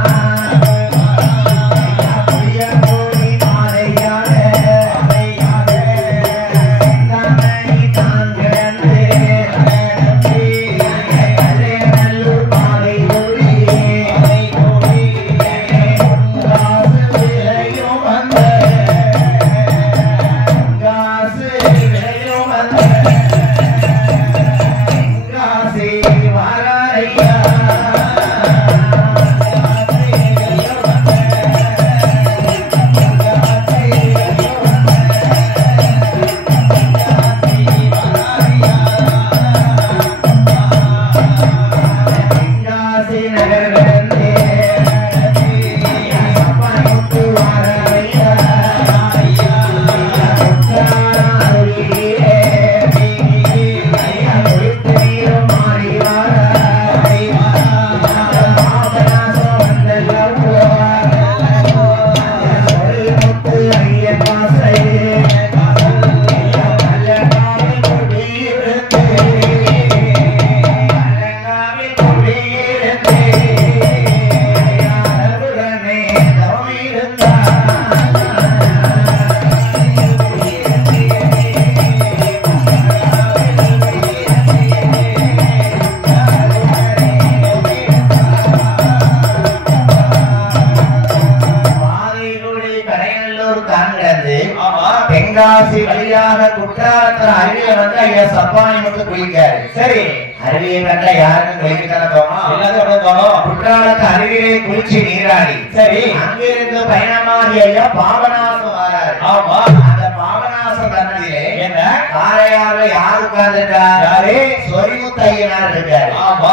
தென்காசி வழியாக குற்றாலத்துல அருவியை வந்து ஐயா சப்பானி மட்டும் குளிக்காரு. சரி, அருவியை கண்டா யாருக்கும் குளிக்கத்தான தோணும், எல்லாத்தையும் தோணும். குற்றாலத்து அருவியை குளிச்சு நீராடி சரி அங்கிருந்து பயணமாகி ஐயா பாபநாசம் வராரு. ஆமா, அந்த பாபநாசம் கண்ணதிலே என்ன காரையாறுல யாரு உட்கார்ந்துருக்கா? யாரு? சொரிமுத்தையனார் இருக்காரு. ஆமா,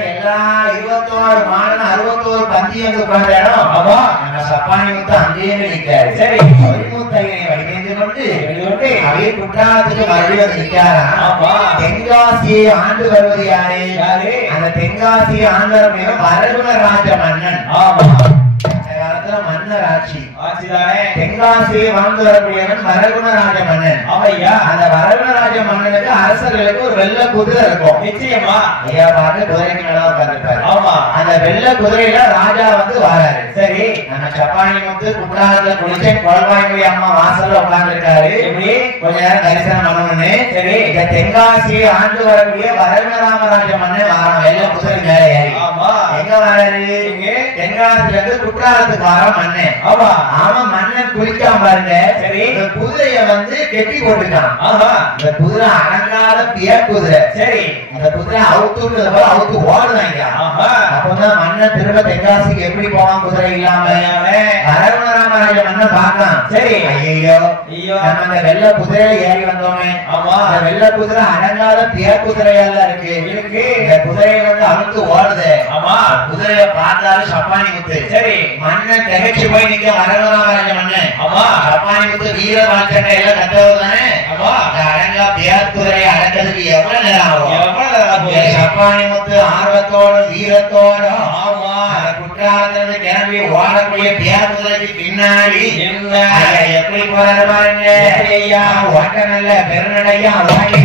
எல்லா 21 மாதம் 61 பந்தியம் உட்கார்ந்த இடம். ஆமா, நம்ம சப்பானி முத்து அங்கேயே நிற்காரு. சரி, சொரிமுத்தையனை வழிநீந்து கொண்டு அவைய குற்றாலத்துக்கு மறுபடியும் நிற்காரா? ஆமா, தென்காசியை ஆண்டு வருவது யாரு? யாரு? அந்த தென்காசியை ஆண்டு வர வரகுண ராஜ மன்னன். ஆமா, மன்னர் ஆட்சி ஆட்சிதானே. தென்காசியை வாழ்ந்து வரக்கூடியவன் வரகுணராஜ மன்னன். ஐயா, அந்த வரகுணராஜ மன்னனுக்கு அரசர்களுக்கு ஒரு வெள்ள குதிரை இருக்கும். நிச்சயமா ஐயா பாட்டு குதிரைக்கு மேல உட்கார்ந்துருப்பாரு. ஆமா, அந்த வெள்ள குதிரையில ராஜா வந்து வராரு. சரி, நம்ம சப்பானி வந்து குற்றாலத்துல குளிச்சு குழவாய்மொழி அம்மா வாசல்ல உட்கார்ந்து இருக்காரு. எப்படி கொஞ்ச நேரம் தரிசனம் பண்ணணும்னு. சரி, இந்த தென்காசியை ஆண்டு வரக்கூடிய வரகுணராமராஜ மன்னன் வாரம் வெள்ள குதிரை மேல ஏறி. ஆமா, எங்க வராரு? தென்காசில இருந்து குற்றாலத்துக்கு வர மன்னன். ஆமா, அவன் மன்னன் குளிக்காம பாருங்க. சரி, இந்த குதிரைய வந்து கெட்டி போட்டுட்டான். ஆமா, இந்த குதிரை அடங்காத பிய குதிரை. சரி, அந்த குதிரை அவுத்து ஓடுதாங்க. அப்பதான் மன்னன் திரும்ப தென்காசிக்கு எப்படி போவான் குதிரை இல்லாம? வரகுணராமராஜ மன்னன் பார்க்கலாம். சரி, ஐயோ நம்ம அந்த வெள்ள குதிரையில ஏறி வந்தோமே. ஆமா, அந்த வெள்ள குதிரை அடங்காத பிய குதிரையால இருக்கு. இந்த குதிரையை வந்து அவுத்து ஓடுது. ஆமா, குதிரைய பார்த்தாலும் சப்பானி முத்து. சரி, மன்னன் திகச்சு போய் நிக்க வரகுணராமராஜ மன்னன். ஆமா, சப்பானி முத்து வீர வாழ்க்கை எல்லாம் கட்டவுதானே. ஆமா, அடங்கா பிய குதிரையை அடங்கிறதுக்கு எவ்வளவு நேரம் ஆகும்? சப்பானி முத்து ஆர்வத்தோடும் வீரத்தோடும் ஆமா குற்றாலத்துல கிளம்பி ஓடக்கூடிய பிய குதிரைக்கு பின்னாடி எப்படி போறாரு பாருங்க. ஐயா ஓட்ட நல்ல பெருநடையா வாடி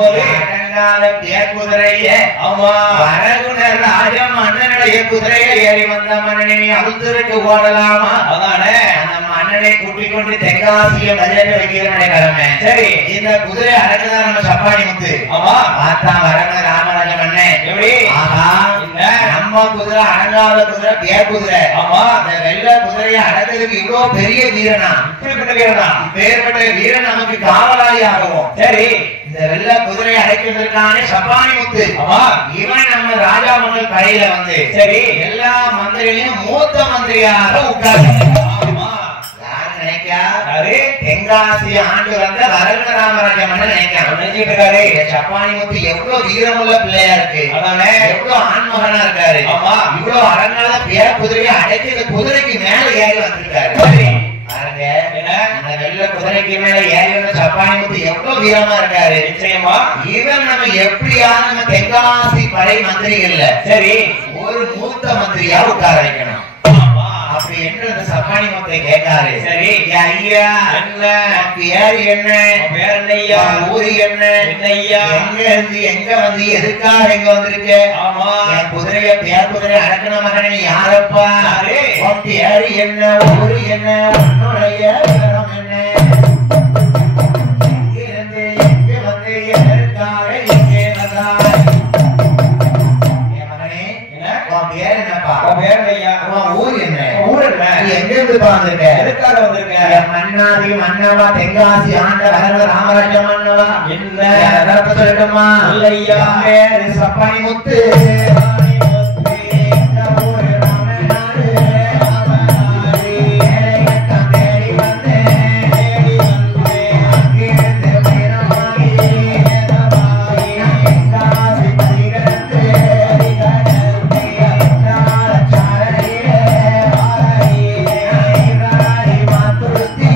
போது அடங்காத குதிரைய ஆமா வரகுணர் ராஜம் அண்ணனுடைய குதிரையை ஏறி வந்த மன்னனை அழுத்துருக்கு ஓடலாமா? அதானே அந்த மன்னனை கூட்டிக் கொண்டு தென்காசியை மதியாட்டி வைக்கிறவனுடைய கடமை. சரி இந்த குதிரை அடக்குதான் நம்ம சப்பானி முத்து. ஆமா பார்த்தா வரகுண ராமராஜ மன்னன் எப்படி ஆஹா நம்ம குதிரை அடங்காத குதிரை பேர் குதிரை. ஆமா அந்த வெள்ளை குதிரையை அடக்கிறதுக்கு இவ்வளவு பெரிய வீரனா, இப்படிப்பட்ட வீரனா பேர்பட்ட வீரன் நமக்கு காவலாளி ஆகவும். சரி இந்த வெள்ள குதிரையை அடைக்கிறதுக்கான சப்பானி முத்து. ஆமா இவன் நம்ம ராஜா மன்னர் படையில வந்து சரி எல்லா மந்திரிகளையும் மூத்த மந்திரியாக உட்கார்ந்து ஆமா யாரு நினைக்கா? யாரு தென்காசி ஆண்டு வந்த வரகுண ராமராஜ மன்னர் நினைக்கான். நினைச்சிட்டு இருக்காரு சப்பானி முத்து எவ்வளவு வீரமுள்ள பிள்ளையா இருக்கு, அதானே எவ்வளவு ஆண்மகனா இருக்காரு. ஆமா இவ்வளவு அடங்காத பேர் குதிரையை அடைச்சு இந்த குதிரைக்கு மேல ஏறி வந்திருக்காரு. சரி பாருங்க என்ன அந்த வெள்ள குதிரைக்கு மேல ஏறி வந்த சப்பானி முத்து எவ்வளவு வீரமா இருக்காரு. நிச்சயமா இவன் நம்ம எப்படியா நம்ம தென்காசி படை மந்திரிகள்ல சரி ஒரு மூத்த மந்திரியா உட்கார வைக்கணும். ஆமா அப்படி என்று அந்த சப்பானி மந்திரி கேட்காரு. சரி ஐயா என்ன பேர் என்ன, பேர் என்னய்யா ஊரு என்ன, என்னய்யா எங்க இருந்து எங்க வந்து எதுக்காக எங்க வந்திருக்க? ஆமா என் குதிரைய பேர் குதிரை அடக்கின மகன் நீ யாரப்பா? யாரு? உன் பேரு என்ன, ஊரு என்ன, உன்னுடைய விவரம் என்ன, எங்க இருந்து எங்க வந்து எதற்காக எங்கே வந்தாய்? என் மகனே என்ன உன் பேர் என்னப்பா? உன் பேர் என்னய்யா உன் ஊர் என்ன, ஊர் என்ன நீ எங்க இருந்து வந்திருக்க? எதுக்காக வந்திருக்க என் மன்னாதி மன்னவா தென்காசி ஆண்ட வரத ராமராஜ மன்னவா என்ன எதற்கு சொல்லட்டுமா? இல்லையா. என் பேரு சப்பானி முத்து. இந்த ஊரு ராமநாடு. ஏழையத்தான் தேடி வந்தேன். அங்கிருந்து பயணமாகி தென்காசி பதிகடந்து சாரணியே மாத்துருத்தி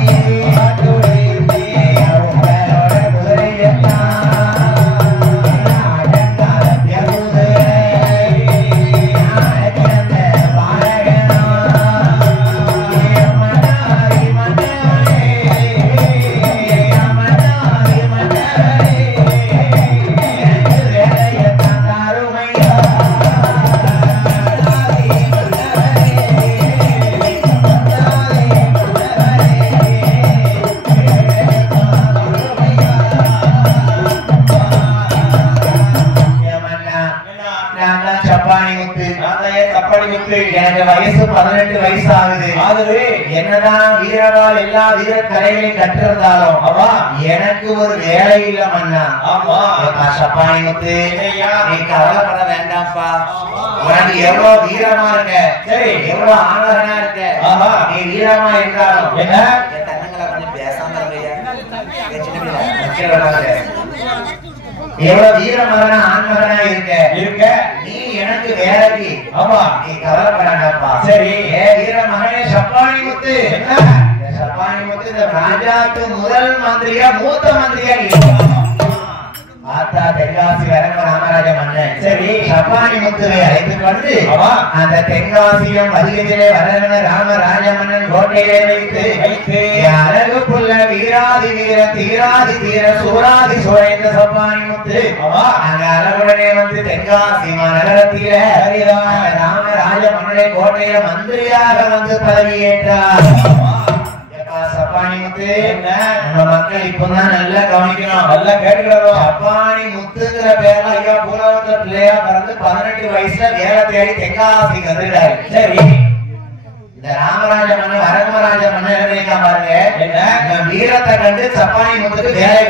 எனக்கு வயசு 18 வயசு ஆகுது. ஆகுது. என்னதான் வீரனால் எல்லா வீர கலைகளையும் கற்றிருந்தாலும் ஆமா எனக்கு ஒரு வேலை இல்ல மன்னா. ஆமா சப்பானி முத்து ஐயா. நீ கவலைப்பட வேண்டாம்ப்பா. ஆமா. உனக்கு எவ்வளவு வீரமா இருக்க, சரி எவ்வளவு ஆணவனா இருக்க. ஆமா. நீ வீரமா இருந்தாலும் என்ன என் தன்னங்களை கொஞ்சம் பேசாம இருக்கையா. எவ்வளவு வீரமகனா ஆண்மகனா இருக்க நீ எனக்கு வேலைக்கு. ஆமா நீ கவலைப்படாதப்பா. சரி வீர மகனே சப்பானி முத்து. என்ன சப்பானி முத்து இந்த ராஜாக்கு முதல் மந்திரியா மூத்த மந்திரியா பார்த்தா தென்காசி வரங்க ராமராஜ மன்னன். சரி சப்பானி முத்துவை அழைத்துக் கொண்டு அந்த தென்காசியும் அதிகத்திலே வரவன ராமராஜ மன்னன் கோட்டையிலே வைத்து அழகு புல்ல வீராதி வீர தீராதி தீர சூராதி சுழைந்த சப்பானி முத்து அங்க அழகுடனே வந்து தென்காசி நகரத்தில ராமராஜ மன்னனை கோட்டையில மந்திரியாக வந்து பதவியேற்றார். சப்பானி முத்து நம்ம மக்கள் இப்பதான் நல்லா கவனிக்கணும், நல்லா கேட்டுக்கிறோம். சப்பானி முத்துங்கிற பேர்ல ஐயா பூலவத்த பிள்ளையா பிறந்து 18 வயசுல வேலை தேடி தென்காசிக்கு வந்துட்டாரு. சரி இந்த ராமராஜ மன்னன் வரகுமராஜ மன்னன் என்ன பாருங்க, என்ன வீரத்தை கண்டு சப்பானி முத்துக்கு வேலை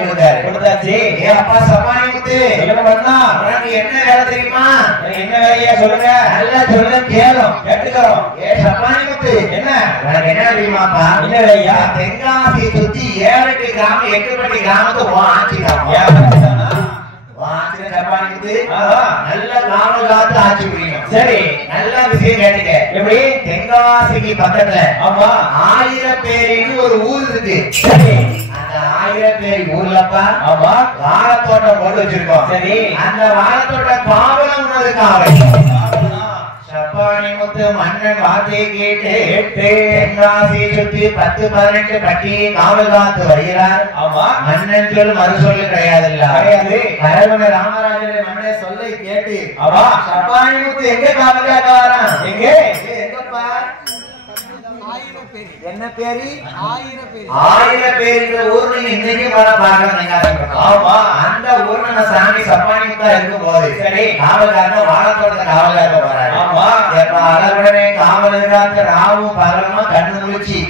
கொடுத்தாச்சு. ஏ அப்பா சப்பானி முத்து உனக்கு என்ன வேலை தெரியுமா? என்ன வேலையா சொல்லுங்க. நல்லா சொல்ல கேளும் கேட்டுக்கிறோம். ஏ சப்பானி முத்து என்ன உனக்கு என்ன தெரியுமாப்பா? என்ன வேலையா? தென்காசி சுத்தி 7-8 கிராமம் 8 கிராமத்து ஆட்சிதான் சப்பானி முத்து நல்ல காவல் காத்து ஆட்சி புரியணும். சரி நல்ல விஷயம் கேட்டுக்க. எப்படி தென்காசிக்கு பக்கத்துல ஆமா 1000 பேரின்னு ஒரு ஊர் இருக்கு. சரி அந்த 1000 பேரி ஊர்லப்பா ஆமா வாழைத்தோட்டம் போட்டு வச்சிருக்கோம். சரி அந்த வாழைத்தோட்ட காவலம் காவல் சப்பானி முத்து முத்து மன்னன் வார்த்தையை கேட்டு தென்காசியை சுற்றி 10-18 பட்டி காவல் காத்து வருகிறார். மன்னன் சொல் மறு சொல்லு கிடையாது. கரவண ராமராஜரை மன்னே சொல்லை கேட்டு சப்பானி முத்து எங்க காவல் காக்க வரான்? எங்கப்பா? என்ன பேரு? 1000 பேர் ஊர்ல இன்னைக்கு வர பாக்குறோம். ஆமா, அந்த ஊர்ல நம்ம சாமி சப்பானி முத்தா இருக்கும் போது சரி காவல்காரன் வாழத்தோட்ட காவல்காரர் வராரு. ஆமா, உடனே காவல்காரர் ராவும் பகலுமா கண்ணு முழிச்சு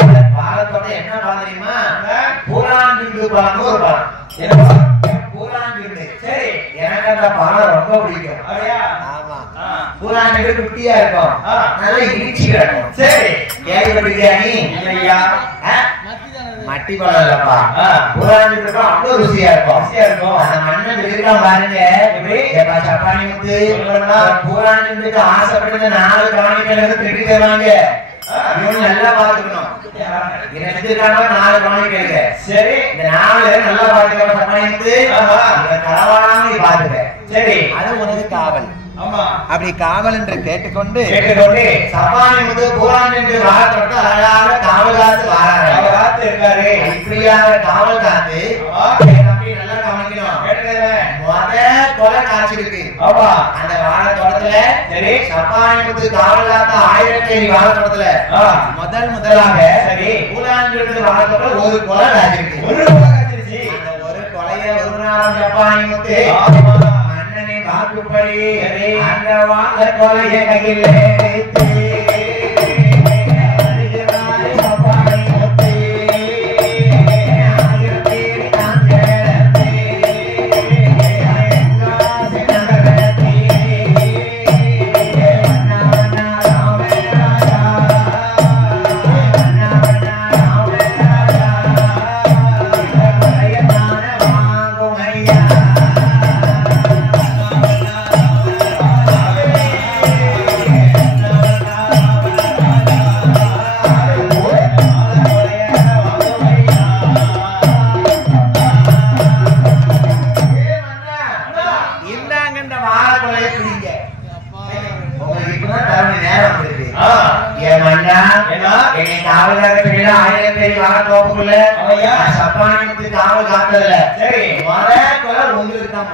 அந்த பாலத்தோட என்ன பாத்தீங்கன்னா பூராண்டிண்டு பாலம் ஒரு பாலம். பூராண்டிண்டு சரி, எனக்கு அந்த பாலம் ரொம்ப பிடிக்கும். ஆமா, பூராண்டிண்டு குட்டியா இருக்கும், நல்லா இனிச்சு கிடக்கும். சரி, கேள்விப்பட்டிருக்கியா நீ? மட்டி பழம் இல்லப்பா, பூராண்டிண்டு இருக்கும், அவ்வளவு ருசியா இருக்கும். அந்த மண்ணன் இருக்கான் பாருங்க. சப்பானி முத்து பூராண்டிண்டுக்கு ஆசைப்பட்டு 4 காணிக்கையில இருந்து திருப்பி தருவாங்க. நல்லா பாத்துக்கணும். 4 காணிக்கைங்க. சரி, இந்த 4 நல்லா பாத்துக்கணும். சப்பானி முத்து களவாடாம நீ பாத்துக்க. சரி, அது உனக்கு காவல். அப்படி காவல் என்று கேட்டுக்கொண்டு சப்பானி முத்து பூராண்டிண்டு வாழத்தோட்ட அழகாக காவல் காத்து வாராரு இருக்காரு. இப்படியாக காவல் காத்து நல்லா கவனிக்கணும். கொலை காட்சி இருக்கு அந்த வாழத்தோட்டத்துல. சரி, சப்பானி முத்து காவல் காத்த 1000 பேரி வாழத்தோட்டத்துல முதலாக சரி பூராண்டிண்டு வாழத்தோட்டத்துல ஒரு கொலை காட்சி இருக்கு. அந்த ஒரு கொலைய ஒரு நாள் சப்பானி முத்து மன்னனை வாக்குப்படி அந்த வாழ கொலைய கையில் சப்பானி முத்து காவல் காத்ததுல சரி உங்களுக்கு தான்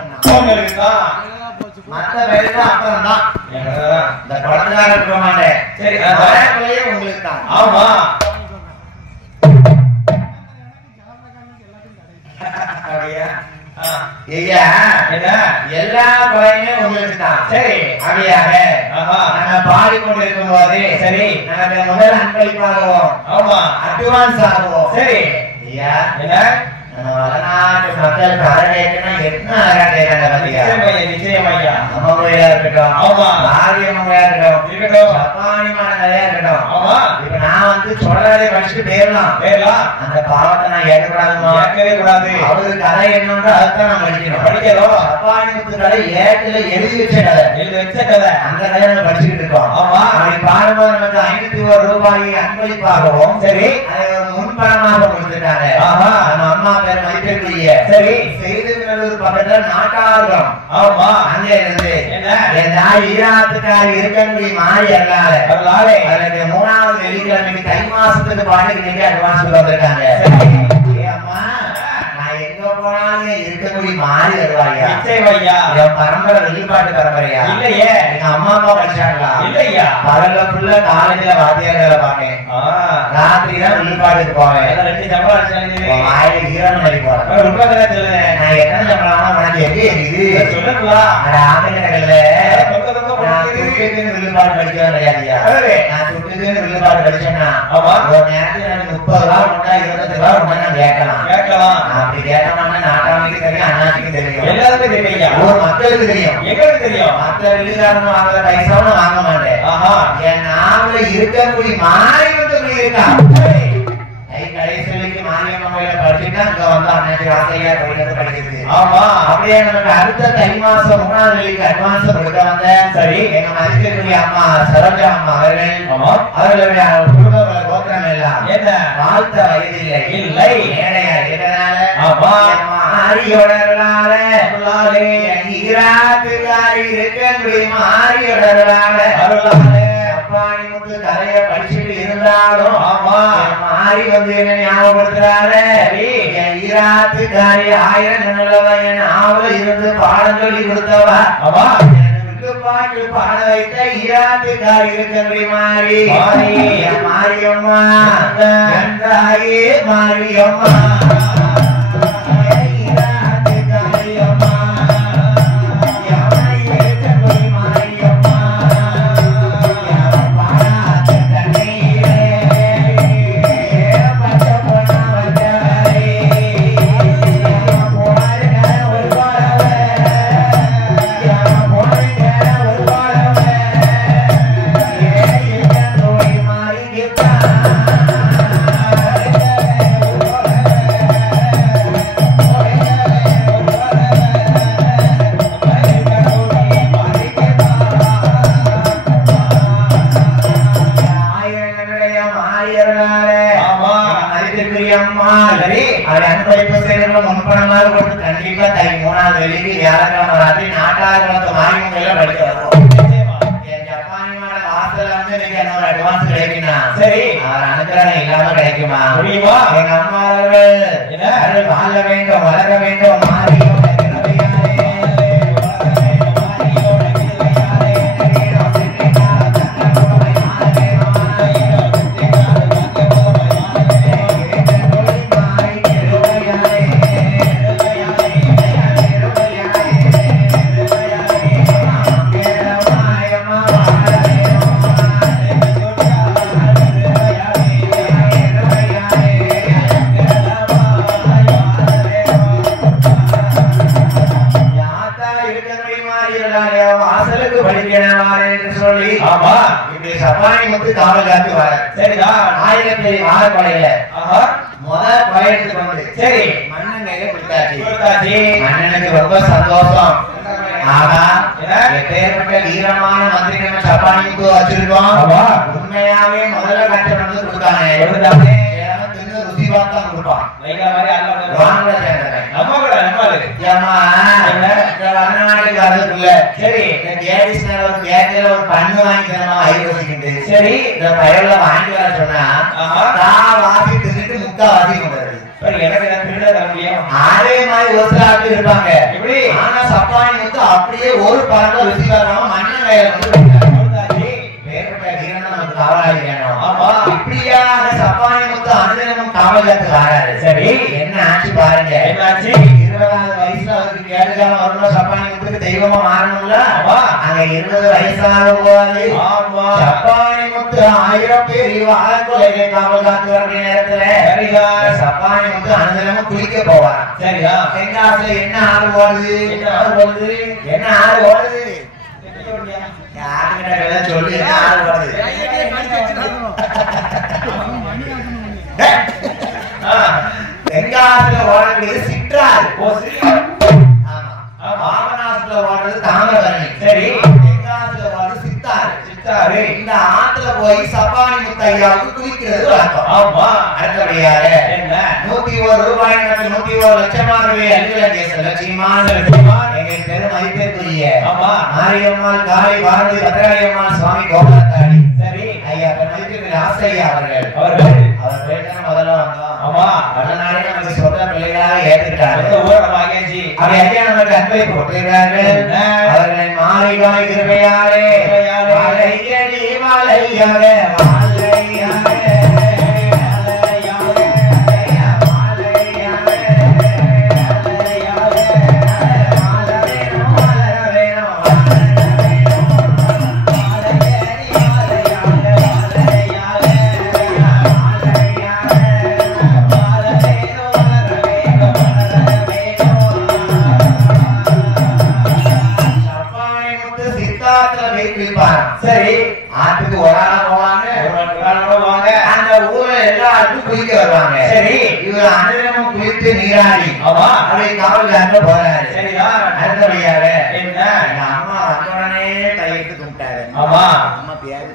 மத்த பேருக்கு அப்புறம் தான் இந்த குழந்தைக்கார இருக்க மாட்டேன். சரி, உங்களுக்கு தான். ஆமா, எல்லா கொலையுமே உங்களுக்கு தான். சரி, அப்படியாக நாங்க பாடிக்கொண்டிருக்கும் போது சரி நாங்க முதல் அன்பளிப்பாகவும் ஆமா அட்வான்ஸ் ஆகுவோம். சரி ஐயா, என்ன நம்ம வளநாட்டு மக்கள் கரகேட்டா என்ன அழகா கேட்காங்க. நிச்சயம் ஐயா, நம்ம கோயிலா இருக்கட்டும், ஆமா ஆரியம்மன் கோயிலா இருக்கட்டும், சப்பானி மலையா இருக்கட்டும். ஆமா, இப்ப நான் வந்து சொல்றதை படிச்சுட்டு போயிடலாம். அந்த பாவத்தை நான் ஏற்கவே கூடாது. அவரு கதை என்னன்னு அதுதான் நான் படிக்கணும். சப்பானி முத்து கதை ஏட்டுல எழுதி வச்ச கதை அந்த கதையை நம்ம படிச்சுட்டு இருக்கோம். ஆமா, அப்படி பாடும்போது நமக்கு 501 ரூபாய் அன்பளிப்பாகவும் சரி முன்பணமாக கொடுத்துட்டாங்க. நம்ம அம்மா பேர் மதிப்பிற்குரிய சரி செய்திநல்லூர் பக்கத்துல நாட்டார்கம். ஆமா, அங்க இருந்து என் தாய் ஈராத்துக்காரி இருக்கக்கூடிய மாறி அல்லாத அதுக்கு 3வது வெள்ளிக்கிழமைக்கு தை மாசத்துக்கு பாட்டுக்கு நீங்க அட்வான்ஸ் வந்திருக்காங்க. அம்மா நான் எங்க போனாலும் இருக்கக்கூடிய மாறி வருவாயா? நிச்சயம் ஐயா. என் பரம்பரை வெளிப்பாட்டு பரம்பரையா? இல்லையே. எங்க அம்மா அப்பா படிச்சாங்களா? இல்லையா. பகல்ல ஃபுல்லா காலேஜ்ல வாத்தியார் வேலை பார்த்தேன். ராத்திரி தான் வெளிப்பாட்டுக்கு போவேன். 2 சம்பளம் ஆயிரம் ஈரோடு மாதிரி போறேன். நான் எத்தனை சம்பளம் உனக்கு எப்படி இருக்குது சொல்லுங்களா? ஆந்திர கடையில வில்லுபாடு படிக்க கிடையாதுயா. நான் சுட்டுக்கு வில்லுபாடு படிச்சேன்னா ஒரு நேரத்துல எனக்கு 30 ரூபா உண்டா 25 ரூபா உண்டா நான் கேட்கலாம். அப்படி கேட்டோம்னா நாட்டாமைக்கு தெரியும், அண்ணாச்சிக்கு தெரியும், எல்லாருமே தெரியும், ஒரு மக்களுக்கு தெரியும், எங்களுக்கு தெரியும். மற்ற வெளிக்காரங்க வாங்குற பைசாவும் வாங்க மாட்டேன். என் நாவல இருக்கக்கூடிய மாறி வந்து இருக்கா கடைசிக்கு மாரியம்மன் கோயில படிச்சுட்டா அங்க வந்து அண்ணாச்சி ஆசையா கோயில படிக்கிறது. ஆமா, அப்படியே நமக்கு அடுத்த தை மாசம் 3வது வெள்ளிக்கு அட்வான்ஸ் கொடுக்க வந்த சரி எங்க மதிப்பிற்குரிய அம்மா சரோஜா அம்மா அவர்களுடைய குடும்ப கோத்திரம் எல்லாம் என்ன வாழ்த்த வயதில்லை இல்லை ஏழையா இருக்கிறதுனால மாறியோடர்களால ஈராத்துக்காரி இருக்கக்கூடிய மாறியோடர்களால வந்து கதையை படிச்சுட்டு இருந்தாலும் ஆமா மாறி வந்து என்ன ஞாபகப்படுத்துறாரு ஈராத்துக்காரி 1000 நல்லவன் என் ஆவல இருந்து பாடம் சொல்லி கொடுத்தவா ஆமா பாட்டு பாட வைத்த ஈராத்துக்காரி இருக்கிற மாறி மாரியம்மா நன்றாயே மாரியம்மா கண்டிப்பா தை 3ஆம் தேதி வியாழக்கிழமை ராத்திரி நாட்டாளர்களுக்கு மாறிமுறையில படிக்க வரும். என் ஜப்பானியோட வாசல்ல வந்து எனக்கு என்னோட அட்வான்ஸ் கிடைக்குமா? சரி, அவர் அனுகிரகம் இல்லாம கிடைக்குமா? முடியுமா? எங்க அம்மா அவர்கள் என்ன வாழ வேண்டும், வளர வேண்டும், மாறியும் காவல் காத்து வர சரிதான். 1000 வாழப்படையில முதல் பயணத்துக்கு வந்து சரி மன்னன் கொடுத்தாச்சு. மன்னனுக்கு ரொம்ப சந்தோஷம். ஆனா எப்பேற்பட்ட வீரமான மந்திரி நம்ம சப்பானிக்கு வச்சிருக்கோம். உண்மையாவே முதல்ல கட்டம் வந்து கொடுத்தாங்க. ருசி பார்த்தா கொடுப்பான். சரி ஒரு பண்ணு வாங்கிக்கிறோம். சரி இந்த பயல வாங்கி வர சொன்னா வாசி தின்னுட்டு முக்கா வாசி கொண்டாரு. அதே மாதிரி ஒரு சில ஆட்கள் இருப்பாங்க. எப்படி ஆனா சப்பானி வந்து அப்படியே ஒரு பழக்கம் ருசி வராம மண்ணன் கையில வந்து காவலாளி வேணும். இப்படியா சப்பானி முத்து அனுதினமும் காவலுக்கு வராரு. சரி என்ன ஆச்சு பாருங்க. என்னாச்சு? 20வது வயசுல அவருக்கு கேடுகாலம் வரணும். சப்பானி முத்துக்கு தெய்வமா மாறணும்ல. அங்க 20 வயசாக போவாது. சப்பானி முத்து 1000 பேர் வாழக்குலையை காவல் காத்து வர நேரத்துல சப்பானி முத்து அனுதினமும் குளிக்க போவார். சரியா? தென்காசில என்ன ஆறு ஓடுது? என்ன ஆறு ஓடுது? என்ன ஆறு ஓடுது? சொல்லு ஆறு ஓடுது. தென்காசில ஓடுறது சிற்றாறு. பாபநாசத்துல ஓடுறது தாமிரபரணி. சரி தென்காசில ஓடுறது சித்தாறு. சித்தாறு இந்த ஆத்துல போய் சப்பானி முத்தையாவுக்கு குளிக்கிறது வழக்கம். ஆமா அடுத்தபடியாக என்ன 101 ரூபாய் 101 லட்சமாக லட்சுமிமான எங்க பெரும் மதிப்பிற்குரிய மாரியம்மாள் காளி பாரதி பத்ராளியம்மாள் சுவாமி கோபாலத்தாடி. சரி ஐயா மதிப்பிற்கு ஆசையா அவர்கள் முதல்ல வந்தோம். ஆமா அதனாலே நமக்கு சொந்த பிள்ளைகளாக ஏற்றுக்கிட்டாங்க. அப்படி ஐயா நமக்கு அன்பை போட்டுகிறார்கள். அவர்களை மாறிகாய் கிருபையாலே மலையடி மலையாக மலையாக சரி ஆட்டுக்கு ஒரு ஆளா போவாங்க, அந்த ஊர்ல எல்லாருக்கும் குளிக்க வருவாங்க. சரி இவர் அனுதினமும் குளித்து நீராடி அப்படி காவல் காக்க போறாரு. சரிதான் அடுத்தபடியாக என்ன எங்க அம்மா வந்தோடனே கையெடுத்து கும்பிட்டாரு. ஆமா அம்மா பேரு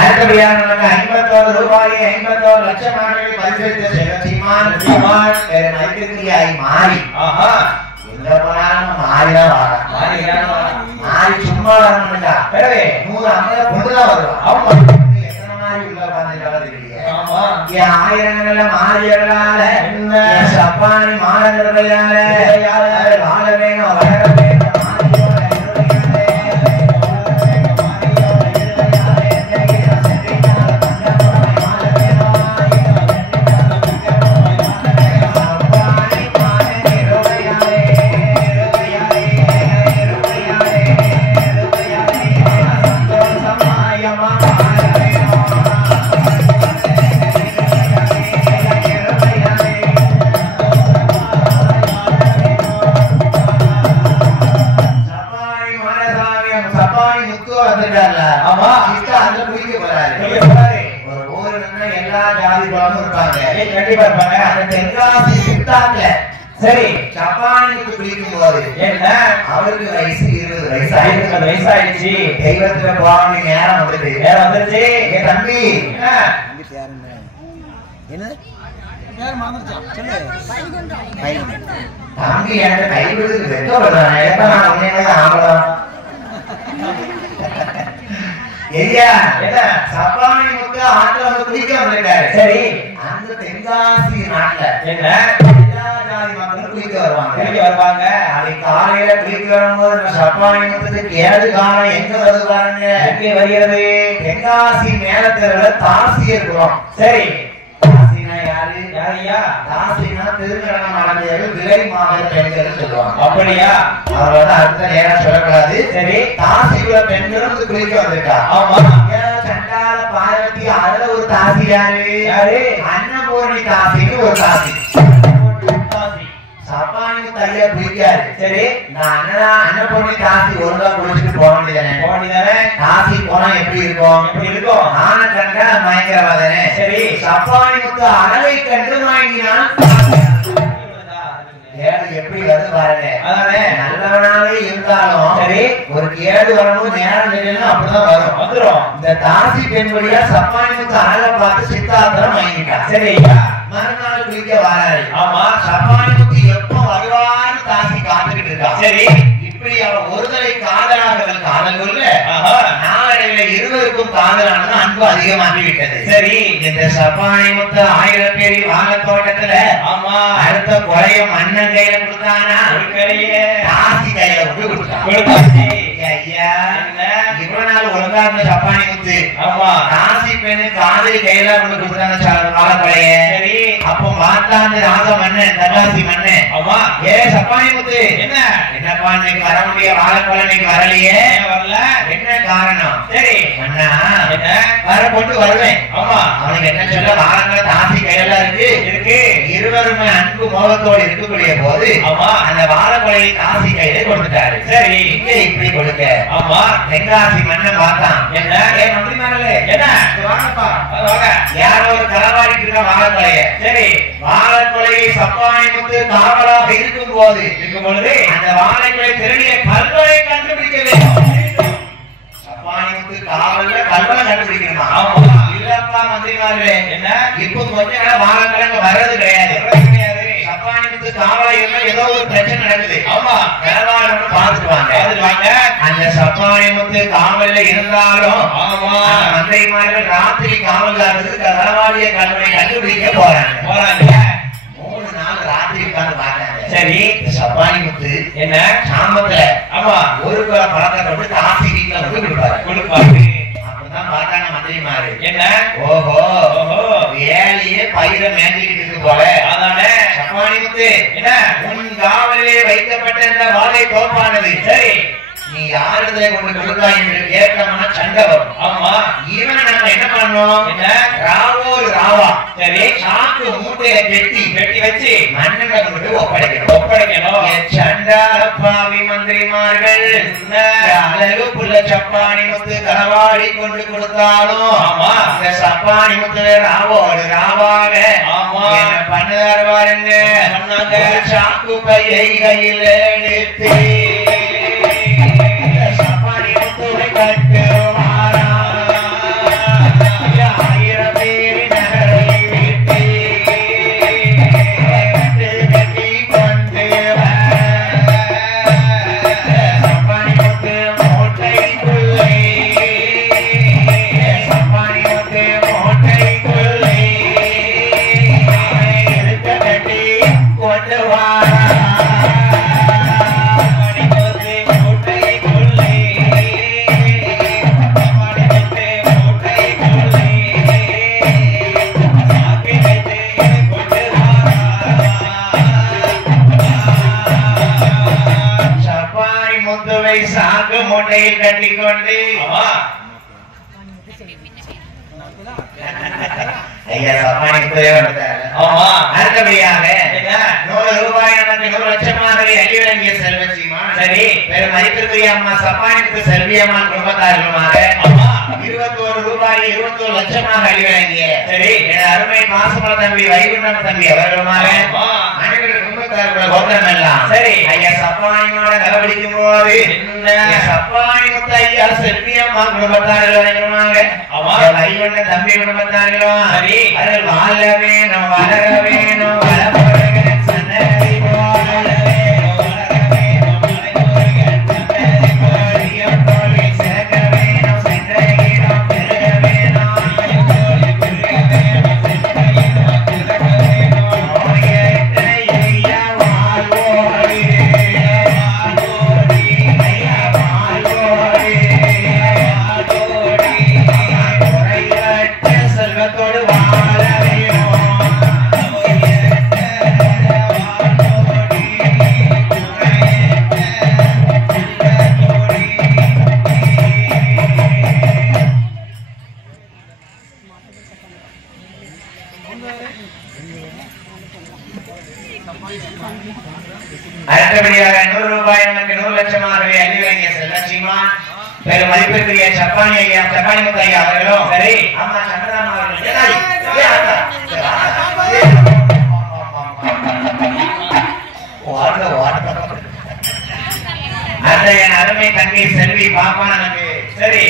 அடுத்தபடியாக நமக்கு 51 ரூபாய் 51 லட்சமாக பரிசளித்த சீமான் மாறி எங்க போனாலும் மாறி மாறிதான் வாங்க மாறி சும்மா வரணும்டா 150 பொண்ணுதான் வருவான் எத்தனை மாதிரி உள்ள பாருங்க ஆயிரங்கள மாறியர்களால சப்பானி மாறர்களால வாழ வேணும் வளர வேணும் சரி சப்பானிக்கு பிடிக்கும் போது என்ன அவருக்கு வயசு 20 வயசு ஆயிடுச்சு தெய்வத்துல போவாங்க நேரம் வந்துருச்சு என் தம்பி தம்பி எனக்கு கை விடுது ஐயா சப்பானி முத்து ஆட்டுல வந்து குளிக்க வந்திருக்காரு சரி அந்த தென்காசி நாட்டுல என்ன குளிக்க வருவாங்க அதை காலையில குளிக்க வரும்போது சப்பானி முத்துக்கு கேடு காலம் எங்க வருது பாருங்க எங்க வருகிறது தென்காசி மேலத்தெருவுல தாசியர் குளம் சரி தாசினா யாரு யாரையா தாசினா திருக்கடனம் அடைஞ்சவர்கள் விலை மாதர் பெண்கள் சொல்லுவாங்க அப்படியா அவரோட அடுத்த நேரம் சொல்லக்கூடாது சரி தாசிக்குள்ள பெண்களும் குளிக்க வந்திருக்கா ஆமா சண்டால பார்வதி அதுல ஒரு தாசி யாரு அன்னபூரணி தாசின்னு ஒரு தாசி சப்பானி தையா பிடிக்காது சரி நான் அன்னபூரணி தாசி ஒழுங்கா குளிச்சுட்டு போக வேண்டியதானே தாசி போனா எப்படி இருக்கும் ஆன கண்டா மயங்கரவாதானே சரி சப்பானி முத்து அழகை கண்டு மயங்கினான் எப்படி வருது பாருங்க அதானே நல்லவனாவே இருந்தாலும் சரி ஒரு கேடு வரணும் நேரம் இல்லைன்னா அப்படிதான் வந்துரும் இந்த தாசி பெண்படியா சப்பானி முத்து அழகை பார்த்து சித்தாந்தரம் வாங்கிட்டா சரி மறுநாள் குளிக்க வராரு ஆமா சப்பானி முத்து எப்ப வருவான்னு தாசி காத்துக்கிட்டு இருக்கா சரி இப்படி அவன் ஒருதலை காதலாக காதல் உள்ள நாளடைவில் இருவருக்கும் காதலானது அன்பு அதிகமாகி விட்டது சரி இந்த சப்பானி முத்து 1000 பேரி வாழ தோட்டத்துல ஆமா அடுத்த குறையும் அண்ணன் கையில கொடுத்தானா தாசி கையில விட்டு கொடுத்தாச்சு ஐயா இவ்வளவு நாள் ஒழுங்கா இருந்த சப்பானி முத்து ஆமா தாசி பெண்ணு காதலி கையில கொண்டு கொடுத்தாங்க வாழ குறைய சரி அப்போ மாத்தாந்து ராஜ மன்னன் தகாசி மன்னன் ஆமா சப்பானி முத்து என்னப்பா இன்னைக்கு வர முடிய வாழ குறை இன்னைக்கு வரலையே வரல என்ன காரணம் சரி அண்ணா என்ன வர கொண்டு வருவேன் ஆமா அவனுக்கு என்ன சொல்ல வாழங்க தாசி கையில இருக்கு இருவருமே அன்பு மோகத்தோடு இருக்கக்கூடிய போது ஆமா அந்த வாழ கொலையை தாசி கையில கொடுத்துட்டாரு சரி இங்க இப்படி கொடுக்க ஆமா தென்காசி மன்னன் பார்த்தான் என்ன மந்திரிமாரே என்ன வாங்கப்பா யாரோ ஒரு களவாடிட்டு இருக்க வாழ கொலைய சரி வாழ கொலையை சப்பானி முத்து காவலாக இருக்கும் பொழுது அந்த வாழை கொலை திருடிய கல்வனை கண்டுபிடிக்க வேண்டும் சப்பானி முத்து காவல்ல கல்வனை கண்டுபிடிக்கணுமா இல்லப்பா மந்திரிமாரே என்ன இப்போ கொஞ்ச நாள் வாழ கொலை வர்றது கிடையாது சப்பானி முத்து காவலா இருந்தா ஏதோ ஒரு பிரச்சனை நடக்குது ஆமா களவாடி பாத்துட்டு அந்த சப்பானி முத்து காவல்ல இருந்தாலும் ஆமா மந்திரிமார்கள் ராத்திரி காவல்ல இருந்து களவாடிய கல்வனை கண்டுபிடிக்க போறாங்க 3 நாள் ராத்திரி உட்கார்ந்து பார்த்தாங்க சரி சப்பானி முத்து என்ன சாமத்துல ஆமா ஒரு பழத்தை கொண்டு தாசி வீட்டுல வந்து கொடுப்பாரு அப்படிதான் பார்த்தாங்க மந்திரிமாரு என்ன ஓஹோ வேலையே பயிர மேஞ்சிக்கிட்டு இருக்கு போல அதானே சப்பானி முத்து என்ன உன் காவலிலே வைக்கப்பட்ட இந்த வாழை தோப்பானது சரி நீ யாருடைய கொண்டு கொடுத்தாய் என்று கேட்கணும்னா சண்டை வரும் ஆமா இவனை நம்ம என்ன பண்ணணும் என்ன ராவோடு ராவா சரி சாக்கு மூட்டையை கட்டி வச்சு மன்னனை கொண்டு ஒப்படைக்கணும் சண்டால பாவி மந்திரிமார்கள் அழகு புள்ள சப்பானி முத்து களவாடி கொண்டு கொடுத்தாலும் ஆமா இந்த சப்பானி முத்து ராவோடு ராவாக ஆமா என்ன பண்ணுவாரு பாருங்க சொன்னாங்க சாக்கு பையை கையில் எடுத்து சாக்கு மூட்டையில் கட்டிக்கொண்டு அடுத்தபடியாக 100 ரூபாய் நமக்கு 100 லட்சமாகவே அழிவிலங்கிய செல்வச்சிமா சரி பெரும் மதிப்பிற்குரிய அம்மா சப்பானிக்கு செல்வி அம்மா குடும்பத்தார்களுமாக 21 ரூபாய் 21 லட்சமாக அழிவிலங்கிய சரி என் அருமை மாசுமல தம்பி வைகுண்டம் தம்பி அவர்களுமாக அனைவரும் குடும்பத்தார்கள் கோத்திரம் எல்லாம் சரி ஐயா சப்பானியோட கலவடிக்கும் போது சப்பானி முத்த ஐயா செல்வி அம்மா குடும்பத்தார்கள் அனைவருமாக வைகுண்டம் தம்பி குடும்பத்தார்களும் சரி அது வாழ வேணும் வளர வேணும் வளமுருகன் சன்னதி போல வேணும் வளர வேணும் வளமுருகன் சன்னதி போலியம் போலி சேர்க்க வேணும் சென்றகிடம் பெருக வேணும் பெருக வேணும் சென்றகிடம் பெருக வேணும் நோயற்ற ஐயா வாழ்வோடி வாழ்வோடி ஐயா வாழ்வோடி வாழ்வோடி குறைவற்ற செல்வத்தோடு வாழ வேணும் அடுத்தபடியாக 100 ரூபாய் நமக்கு 100 லட்சமாகவே அழிவலங்கிய செல்வச்சிமா பெரும் மதிப்பிற்குரிய சப்பானி ஐயா சப்பானி முத்த ஐயா அவர்களும் சரி அம்மா சந்திராமா அவர்கள் அந்த என் அருமை தங்கை செல்வி பாப்பா நமக்கு சரி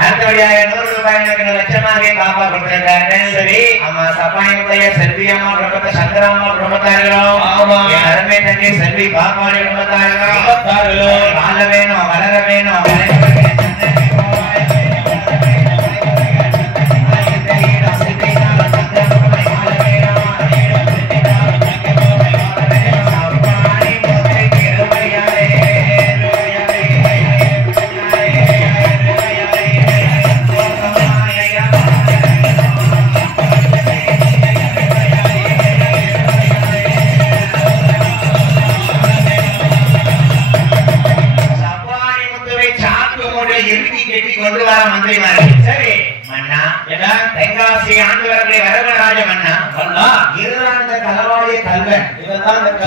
அடுத்தபடியாக 100 ரூபாய் 100 லட்சமாக பாப்பா கொடுத்திருக்காங்க சரி அம்மா சப்பானி முத்தைய செல்வி அம்மா குடும்பத்தை சந்திராமா குடும்பத்தார்களும் என் அருமை தங்கை செல்வி பாப்பாடி குடும்பத்தார்களும் வாழ வேணும் வளர வேணும் கொண்டு வர மந்திரிமார்கள் சரி மன்னா தென்காசி ஆண்டவர்களை வரவராஜ மன்னா இதுதான் இந்த களவாடிய கல்வன்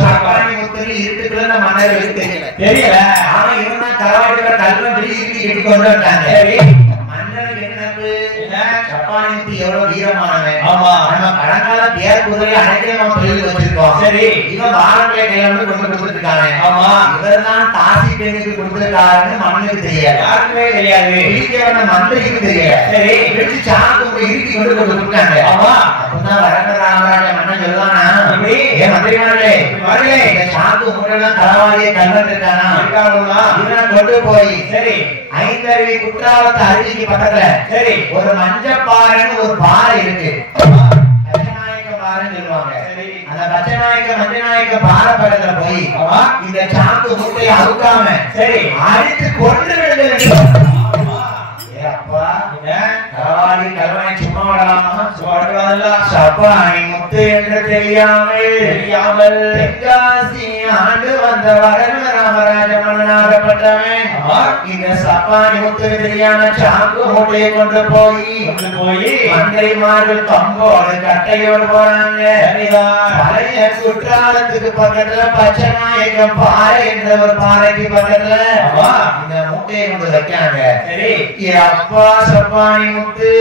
சப்பானி முத்தில் இருக்குன்னு மன்னர்களுக்கு தெரியல ஆனா இவன் தான் களவாடிய கல்வன் இறுதி கட்டி கொண்டு வந்தாங்க சரி மன்னனுக்கு என்ன சப்பானி முத்தி எவ்வளவு வீரமானவன் ஆமா நம்ம பழங்கால பேர் குதிரை அனைத்தையும் நம்ம சொல்லி வச்சிருக்கோம் சரி இவன் வாரங்களை கையில வந்து கொண்டு கொடுத்துருக்காங்க ஆமா இவர் தான் தாசி பெண்ணுக்கு கொடுத்துருக்காருன்னு மன்னனுக்கு தெரியாது யாருக்குமே தெரியாது இடிக்கிறவன மந்திரிக்கு தெரியாது சரி இடிச்சு சாக்கு இறுதி கொண்டு கொடுத்துருக்காங்க ஆமா அப்பதான் வரங்கராமராஜ மன்னன் சொல்லுவானா இப்படி ஏன் மந்திரிமார்களே வரலே இந்த சாக்கு முட்டெல்லாம் களவாடிய கல்வன் இருக்கானா இவனை கொண்டு போய் சரி ஐந்தருவி குற்றாலத்து அருவிக்கு பக்கத்துல சரி ஒரு மஞ்சப்பாறைன்னு ஒரு பாறை இருக்கு பச்சநாயக்க பாறைன்னு சொல்லுவாங்க அந்த பச்சநாயக்க மஞ்சநாயக்க பாறை பக்கத்துல போய் இந்த சாக்கு முட்டையை அறுக்காம சரி அடித்து கொண்டு விடுங்க அப்பா களவாடி கல்வனை சும்மா விடலாமா சப்பானி முத்து என்று தெரியாமல் தென்காசி ஆண்டு வந்த வரராமராஜ மன்னனாகப்பட்டவன் இந்த சப்பானி முத்து தெரியாம சாக்கு மூட்டையை கொண்டு போய் மந்திரிமார்கள் கம்போடு கட்டையோடு போறாங்க பழைய குற்றாலத்துக்கு பக்கத்துல பச்சநாயக்கம் பாறை என்ற ஒரு பாறைக்கு பக்கத்துல இந்த மூட்டையை கொண்டு வைக்காங்க சரி அப்பா சப்பானி முத்து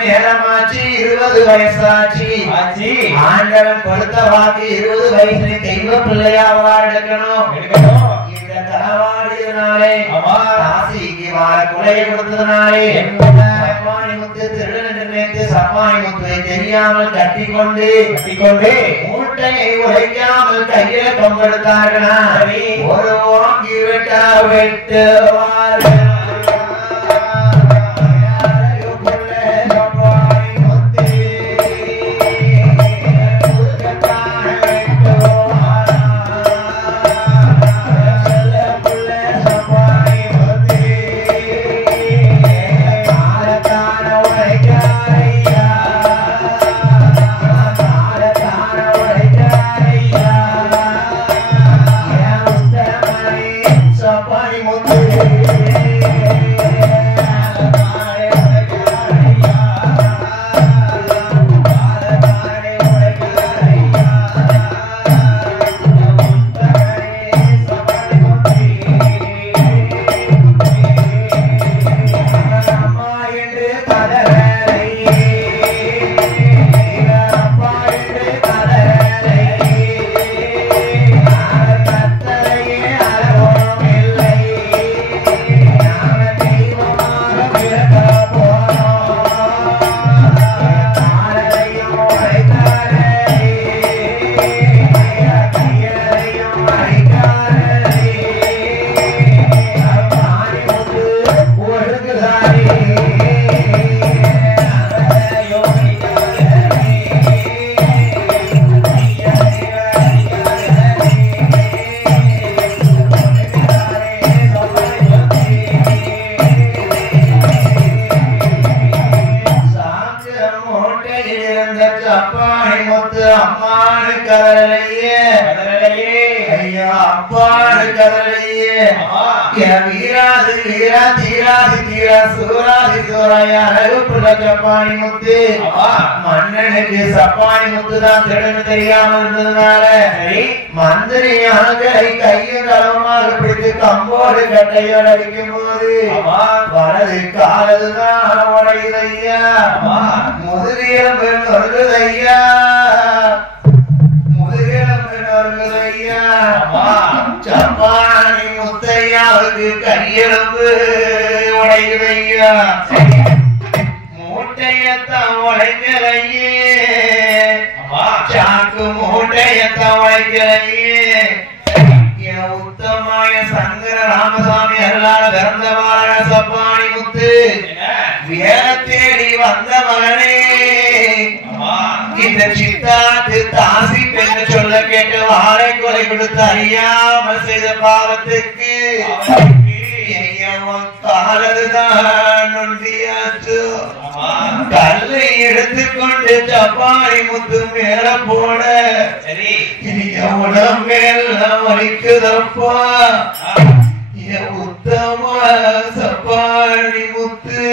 நேரமாச்சு 20 வயசாச்சு ஆண்டவன் கொடுத்த வாக்கு 20 வயசுல தெய்வ பிள்ளையா எடுக்கணும் இந்த களவாடியதுனாலே காசிக்கு வாழ குலையை கொடுத்ததுனாலே சப்பானி முத்து திருடன் நினைத்து சப்பானி முத்துவை தெரியாமல் கட்டிக்கொண்டு மூட்டையை உடைக்காமல் கையில கொம்பெடுத்தார்களா ஒரு வாங்கி விட்டா வெட்டுவார்கள் சப்பானி முத்து அம்மானு கதலையே ஐயா அப்பானு கதலையே வீராது வீரா தீராது தீரா சூராதி சூராயா அழகுப்புள்ள சப்பானி முத்து மன்னனுக்கு சப்பானி முத்து தான் திடன்னு தெரியாம இருந்ததுனால மந்திரி அணுகை கையும் களவுமாக பிடித்து கம்போடு கட்டையோடு அடிக்கும் போது வலது காலதுதான் உடையுதையா முதுகிழம்பு நொறுகுதையா சப்பானி முத்தையாவுக்கு கையெழும்பு உடையுதையா மூட்டையத்தான் உடைக்கலையே சாக்கு மூட்டையத்தான் உடைக்கலையே என் உத்தமாய சங்கர ராமசாமி அருளால பிறந்த மகன சப்பானி முத்து வேற தேடி வந்த மகனே இந்த சித்தாத்து தாசி பெண்ணு சொல்ல கேட்டு வாழை கொலை கொடுத்து அறியாமல் செய்த பாவத்துக்கு காலதுதான் நொண்டியாச்சு கல்லை எடுத்துக்கொண்டு சப்பானி முத்து மேல போட உடம்பு மேல வலிக்குதப்பா என் உத்தம சப்பானி முத்து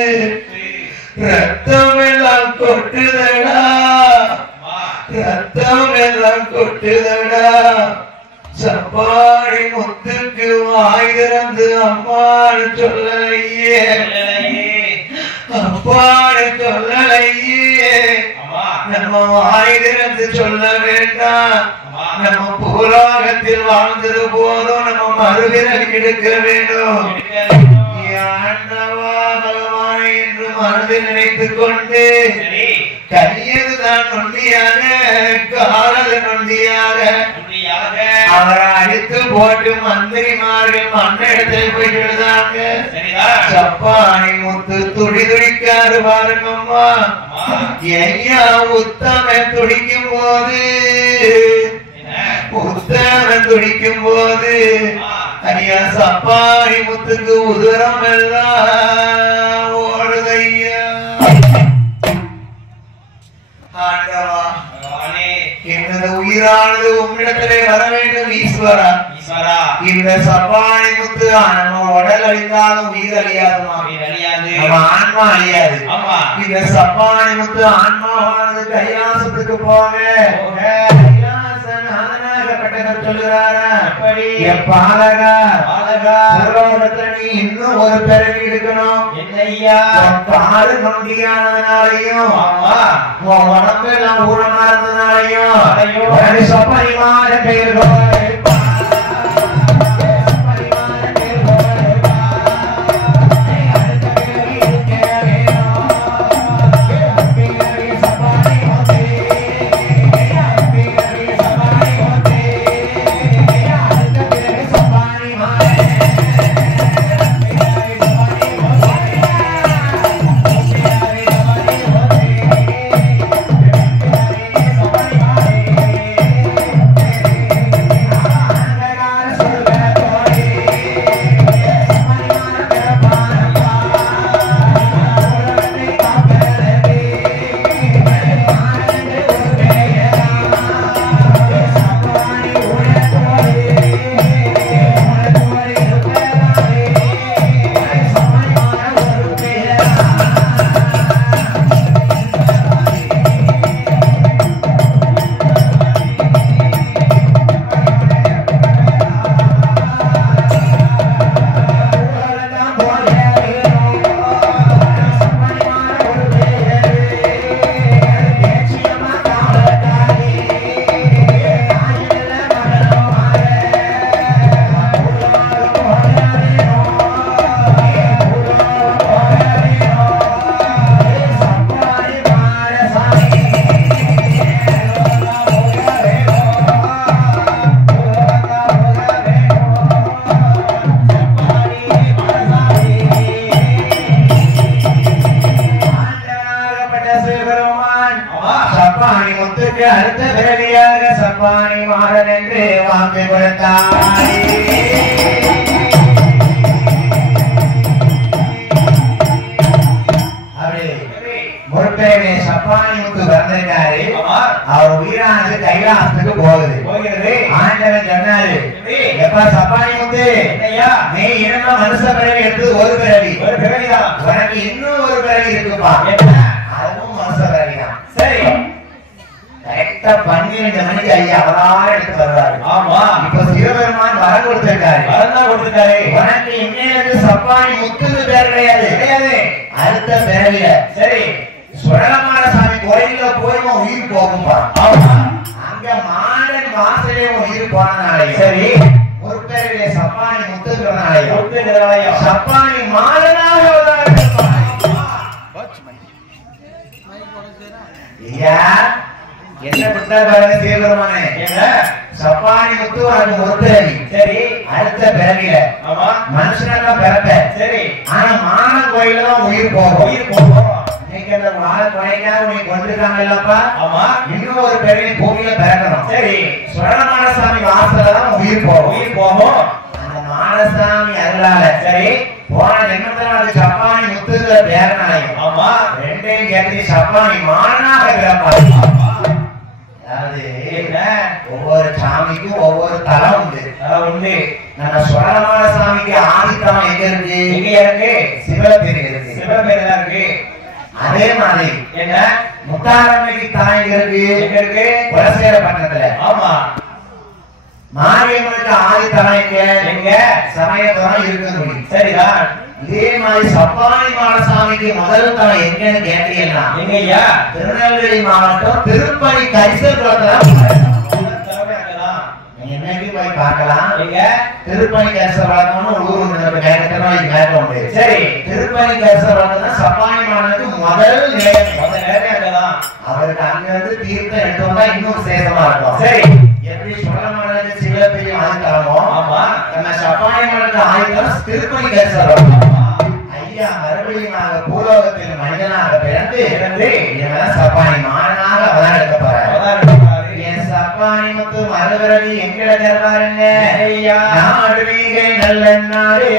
ரத்தம் எல்லாம் கொட்டுதடா ரத்தம் எல்லாம் கொட்டுதடா சப்பானி முத்துக்கு வாய் திறந்து அம்மானு சொல்லலையே அப்பானு சொல்லலையே நம்ம வாய் திறந்து சொல்ல வேண்டாம் நம்ம பூலோகத்தில் வாழ்ந்தது போதும் நம்ம மறுபிறவி எடுக்க வேண்டும் பகவானை என்று மனதில் நினைத்துக் கொண்டு கையதுதான் நொண்டியாக காலது நொண்டியாக அவரை அடித்து போட்டு மந்திரிமார்கள் மண்ணிடத்தில் போயிட்டு எழுதாங்க சப்பானி முத்து துடி துடிக்காரு பாருங்கம்மா ஐயா உத்தம துடிக்கும் போது உத்தம துடிக்கும் போது ஐயா சப்பானி முத்துக்கு உதரம் எல்லாம் ஓடுதையா ஆண்டவா என்னது உயிரானது உம்மிடத்திலே வர வேண்டும் ஈஸ்வரா இந்த சப்பானி முத்து நம்ம உடல் அழிந்தாலும் உயிர் அழியாதுமா நம்ம ஆன்மா அழியாது இந்த சப்பானி முத்து ஆன்மாவானது கைலாசத்துக்கு போக இன்னும் ஒரு பிறவி எடுக்கணும் காடு நொண்டியானதுனாலையும் உடம்பு எல்லாம் ஊனமா இருந்ததுனாலையும் சப்பரிமான பெயர்கள் அடுத்த பிறவியாக சப்பானி மாறன் என்று வாக்கு கொடுத்தார். முற்பேரே சப்பானி முத்து பிறந்திருக்காரு. ஆமா. அவர் உயிரானது கைலாசத்துக்கு போகுது. ஆண்டவன் சொன்னாரு, எப்ப சப்பானி முத்து என்னையா நீ இனமா மனுஷ பிறவி எடுத்து ஒரு பிறவிதான், உனக்கு இன்னும் ஒரு பிறவி இருக்குப்பா. அதுவும் மனுஷ பிறவிதான். சரி, கரெக்டா 12 மணிக்கு ஐயா அவராக எடுத்து வருவாரு. ஆமா. இப்ப சிவபெருமான் வரம் கொடுத்திருக்காரு. உனக்கு இன்னைக்கு சப்பானி முத்துன்னு பேர் கிடையாது. அடுத்த பிறவில சரி சுடலமான சாமி கோயில்ல போய் உயிர் போகும்பா. அங்க மாடன் வாசலே உயிர் போனனாலே சரி, ஒரு பிறவில சப்பானி முத்துங்கிறனாலே சப்பானி மாடனாக ஐயா என்ன கொடுத்தா பாருங்க சிவபெருமானே. சப்பானி முத்து உனக்கு ஒரு பிறவி. சரி, அடுத்த பிறவில மனுஷனாக பிறப்ப. சரி, ஆனா மான கோயில தான் உயிர் போகும். இன்னைக்கு அந்த மான கோயிலாக உன்னை கொண்டிருக்காங்கல்லப்பா. ஆமா, இன்னும் ஒரு பிறவி பூமியில பிறக்கணும். சரி, சுடலமானசாமி வாசல தான் உயிர் போகும். அந்த மானசாமி அருளால சரி போன ஜென்மத்துல அது சப்பானி முத்துங்கிற பேரனாயும் ஆமா ரெண்டையும் கேட்டு சப்பானி மானாக பிறப்பாரு. அதாவது ஒவ்வொரு சாமிக்கும் ஒவ்வொரு தலம் உண்டு. நம்ம சுடலமான சாமிக்கு ஆதித்தலம் எங்க இருக்கு? சிவபெருமான் இருக்கு. அதே மாதிரி என்ன முத்தாரம்மைக்கு தலம் எங்க இருக்கு? குலசேகரப்பட்டினத்துல. ஆமா, மாரியம்மனுக்கு ஆதித்தலம் எங்க? சமயத்தலம் இருக்கு. சரிதான். இதே மாதிரி சப்பானி மாடசாமிக்கு முதல் தலம் எங்கன்னு கேட்டீங்கன்னா எங்கய்யா? திருநெல்வேலி மாவட்டம் திருப்பணி கரிசல். என்னைக்கு போய் பார்க்கலாம். திருப்பணி கரிசல் ஊர். சரி, திருப்பணி கரிசல் சப்பானி மாடனுக்கு முதல் நிலையம். அவருக்கு அங்க வந்து தீர்த்தம் எடுத்து வந்தா இன்னும் சேதமா இருக்கும். சரி, எப்படி சுடலமான சிவபெரிய ஆதித்தலமோ ஆமா நம்ம சப்பானி மாடனுக்கு ஆதித்தலம் திருப்பணி கரிசல். ஐயா மறுபடியும் பூலோகத்தில் மனிதனாக பிறந்து சப்பானி மாடனாக அவதான் எடுக்க போறாரு. என் சப்பானி முத்து மறுபிறவி எங்கிட தருவாருங்க? நாடு வீகை நல்ல நாடு.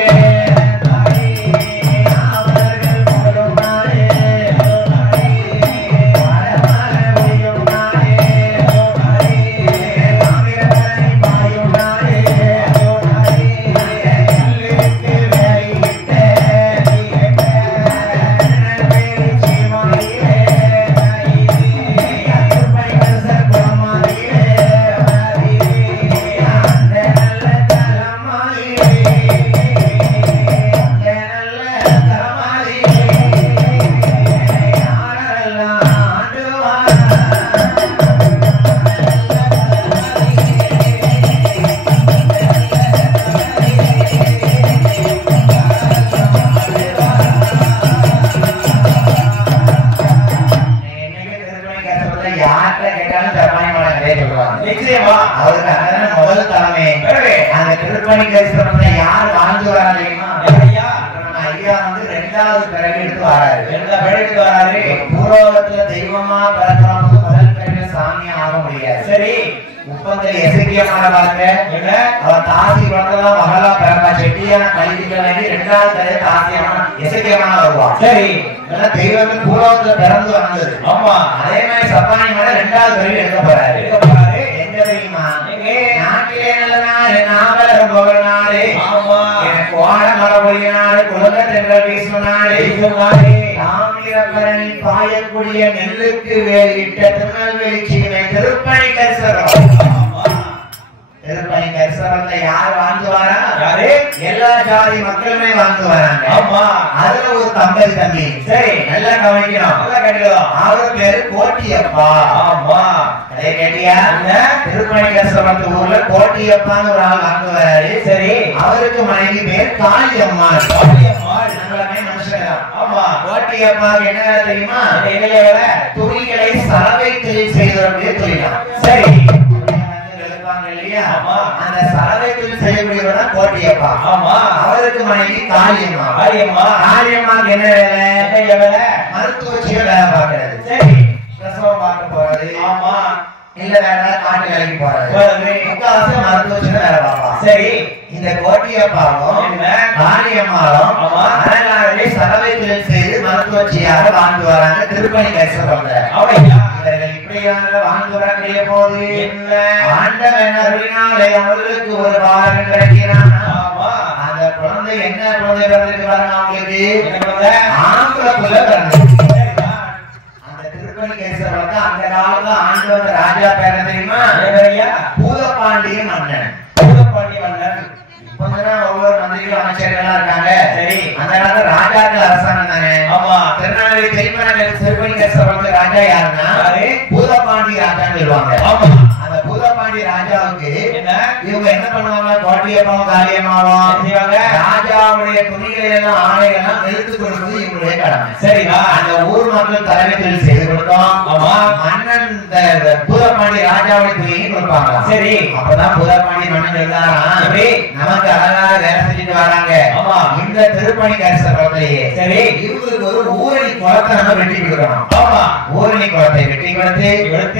முதல் தலைமை அந்த திருப்பணி கரிசனத்துல யார் வாழ்ந்து வராங்க? ஐயா வந்து ரெண்டாவது பிறகு எடுத்து வராரு. பூர்வத்துல தெய்வமா பிறக்கிறவங்க முதல் பிறகு சாமியா ஆக முடியாது. சரி, முப்பத்தில் எசக்கியமான பாருங்க. அவன் தாசி குழந்தைதான் மகளா பிறந்தா செட்டியான கல்விக்க வேண்டி ரெண்டாவது பிறகு தாசியமான எசக்கியமான வருவான். சரி, தெய்வம் பூர்வத்துல பிறந்து வந்தது. ஆமா, அதே மாதிரி சப்பானி மேல ரெண்டாவது பிறகு எடுக்க போறாரு. எங்க தெரியுமா? நாட்டிலே நல்ல நாடு, நாவலரும் புகழ் நாடு. ஆமா, எனக்கு ஓட மழை பொழிய நாடு, குலகத்தென்ற வீசும் நாடு. தாமிரபரணி பாயக்கூடிய நெல்லுக்கு வேலிட்ட திருநெல்வேலி சீமை திருப்பணி கரிசலம். திருப்பணி கரிசலத்துல யார் வாழ்ந்து வரா? யாரு? எல்லா ஜாதி மக்களுமே வாழ்ந்து வராங்க. ஆமா, அதுல ஒரு தம்பதி தம்பி. சரி, நல்லா கவனிக்கணும். நல்லா கேட்கலாம். அவர் பேரு கோட்டியப்பா. ஆமா, அதே கேட்டியா? திருப்பணி கரிசலத்து ஊர்ல கோட்டியப்பான்னு ஒரு ஆள் வாழ்ந்து வராரு. சரி, அவருக்கு மனைவி பேர் காளியம்மாள். நம்மளுமே மனுஷன். ஆமா, கோட்டியப்பா என்ன தெரியுமா? துணிகளை சலவை தொழில் செய்வதற்கு தொழிலாம். சரி, அந்த சலவை தொழில் செய்யக்கூடியவர்தான் கோட்டியப்பா. ஆமா, அவருக்கு மனைவி காளியம்மா. காளியம்மாக்கு என்ன வேலை? மருத்துவச்சியை வேலை பார்க்கிறது. சரி, பிரசவம் பார்க்க போறது. ஆமா, இல்ல வேற காட்டு வேலைக்கு போறது. முக்காவாசி மருத்துவச்சியை வேலை பார்ப்பா. சரி, இந்த கோட்டியப்பாவும் காளியம்மாவும் சலவை தொழில் செய்து மருத்துவச்சியாக வாழ்ந்து வராங்க திருப்பணி கரிசபுரத்துல. இவர்கள் இப்படியாக வாழ்ந்து வரக்கூடிய போது ஆண்டவன் அருளினாலே அவர்களுக்கு ஒரு பாலகன் கிடைக்கிறான். அந்த குழந்தை என்ன குழந்தை பிறந்திருக்கு பாருங்க, அவங்களுக்கு ஆம்பளை பிள்ளை பிறந்திருக்கு. அந்த திருப்பணி கரிசபுரத்துல அந்த காலத்துல ஆண்டு வந்த ராஜா பேர தெரியுமா? பூதப்பாண்டிய மன்னன். பூதப்பாண்டிய மன்னன். இப்பதான் ஒவ்வொரு மந்திரிகள் அமைச்சர்கள் இருக்காங்க. சரி, அந்த காலத்துல ராஜாக்கள் அரசாங்கம் தானே. ஆமா, திருநெல்வேலி திருப்பணி கரிசபுரத்துல ராஜா யாருன்னா பூதப்பாண்டி ராஜான்னு சொல்லுவாங்க. ஆமா, அந்த பூதப்பாண்டி ராஜாவுக்கு இவங்க என்ன பண்ணுவாங்க? கோட்டியம்மாவும் காளியம்மாவும் ராஜாவுடைய துணிகளை எல்லாம் ஆடைகள் எல்லாம் வெளுத்து கொடுப்பது இவங்களுடைய கடமை. சரிங்களா? அந்த ஊர் மக்கள் தலைமையில் செய்து கொடுத்தோம். ஆமா, மன்னன் பூதப்பாண்டி ராஜாவுடைய துணியை கொடுப்பாங்க. சரி, அப்பதான் பூதப்பாண்டி மன்னன் இருந்தாராம், நமக்கு அழகாக வேலை செஞ்சுட்டு வராங்க. ஆமா, இந்த திருப்பணி கரிசபுரத்திலேயே சரி இவங்களுக்கு ஒரு ஊரணி குளத்தை நம்ம வெட்டி கொடுக்கணும். ஆமா, ஊரணி குளத்தை வெட்டி கொடுத்து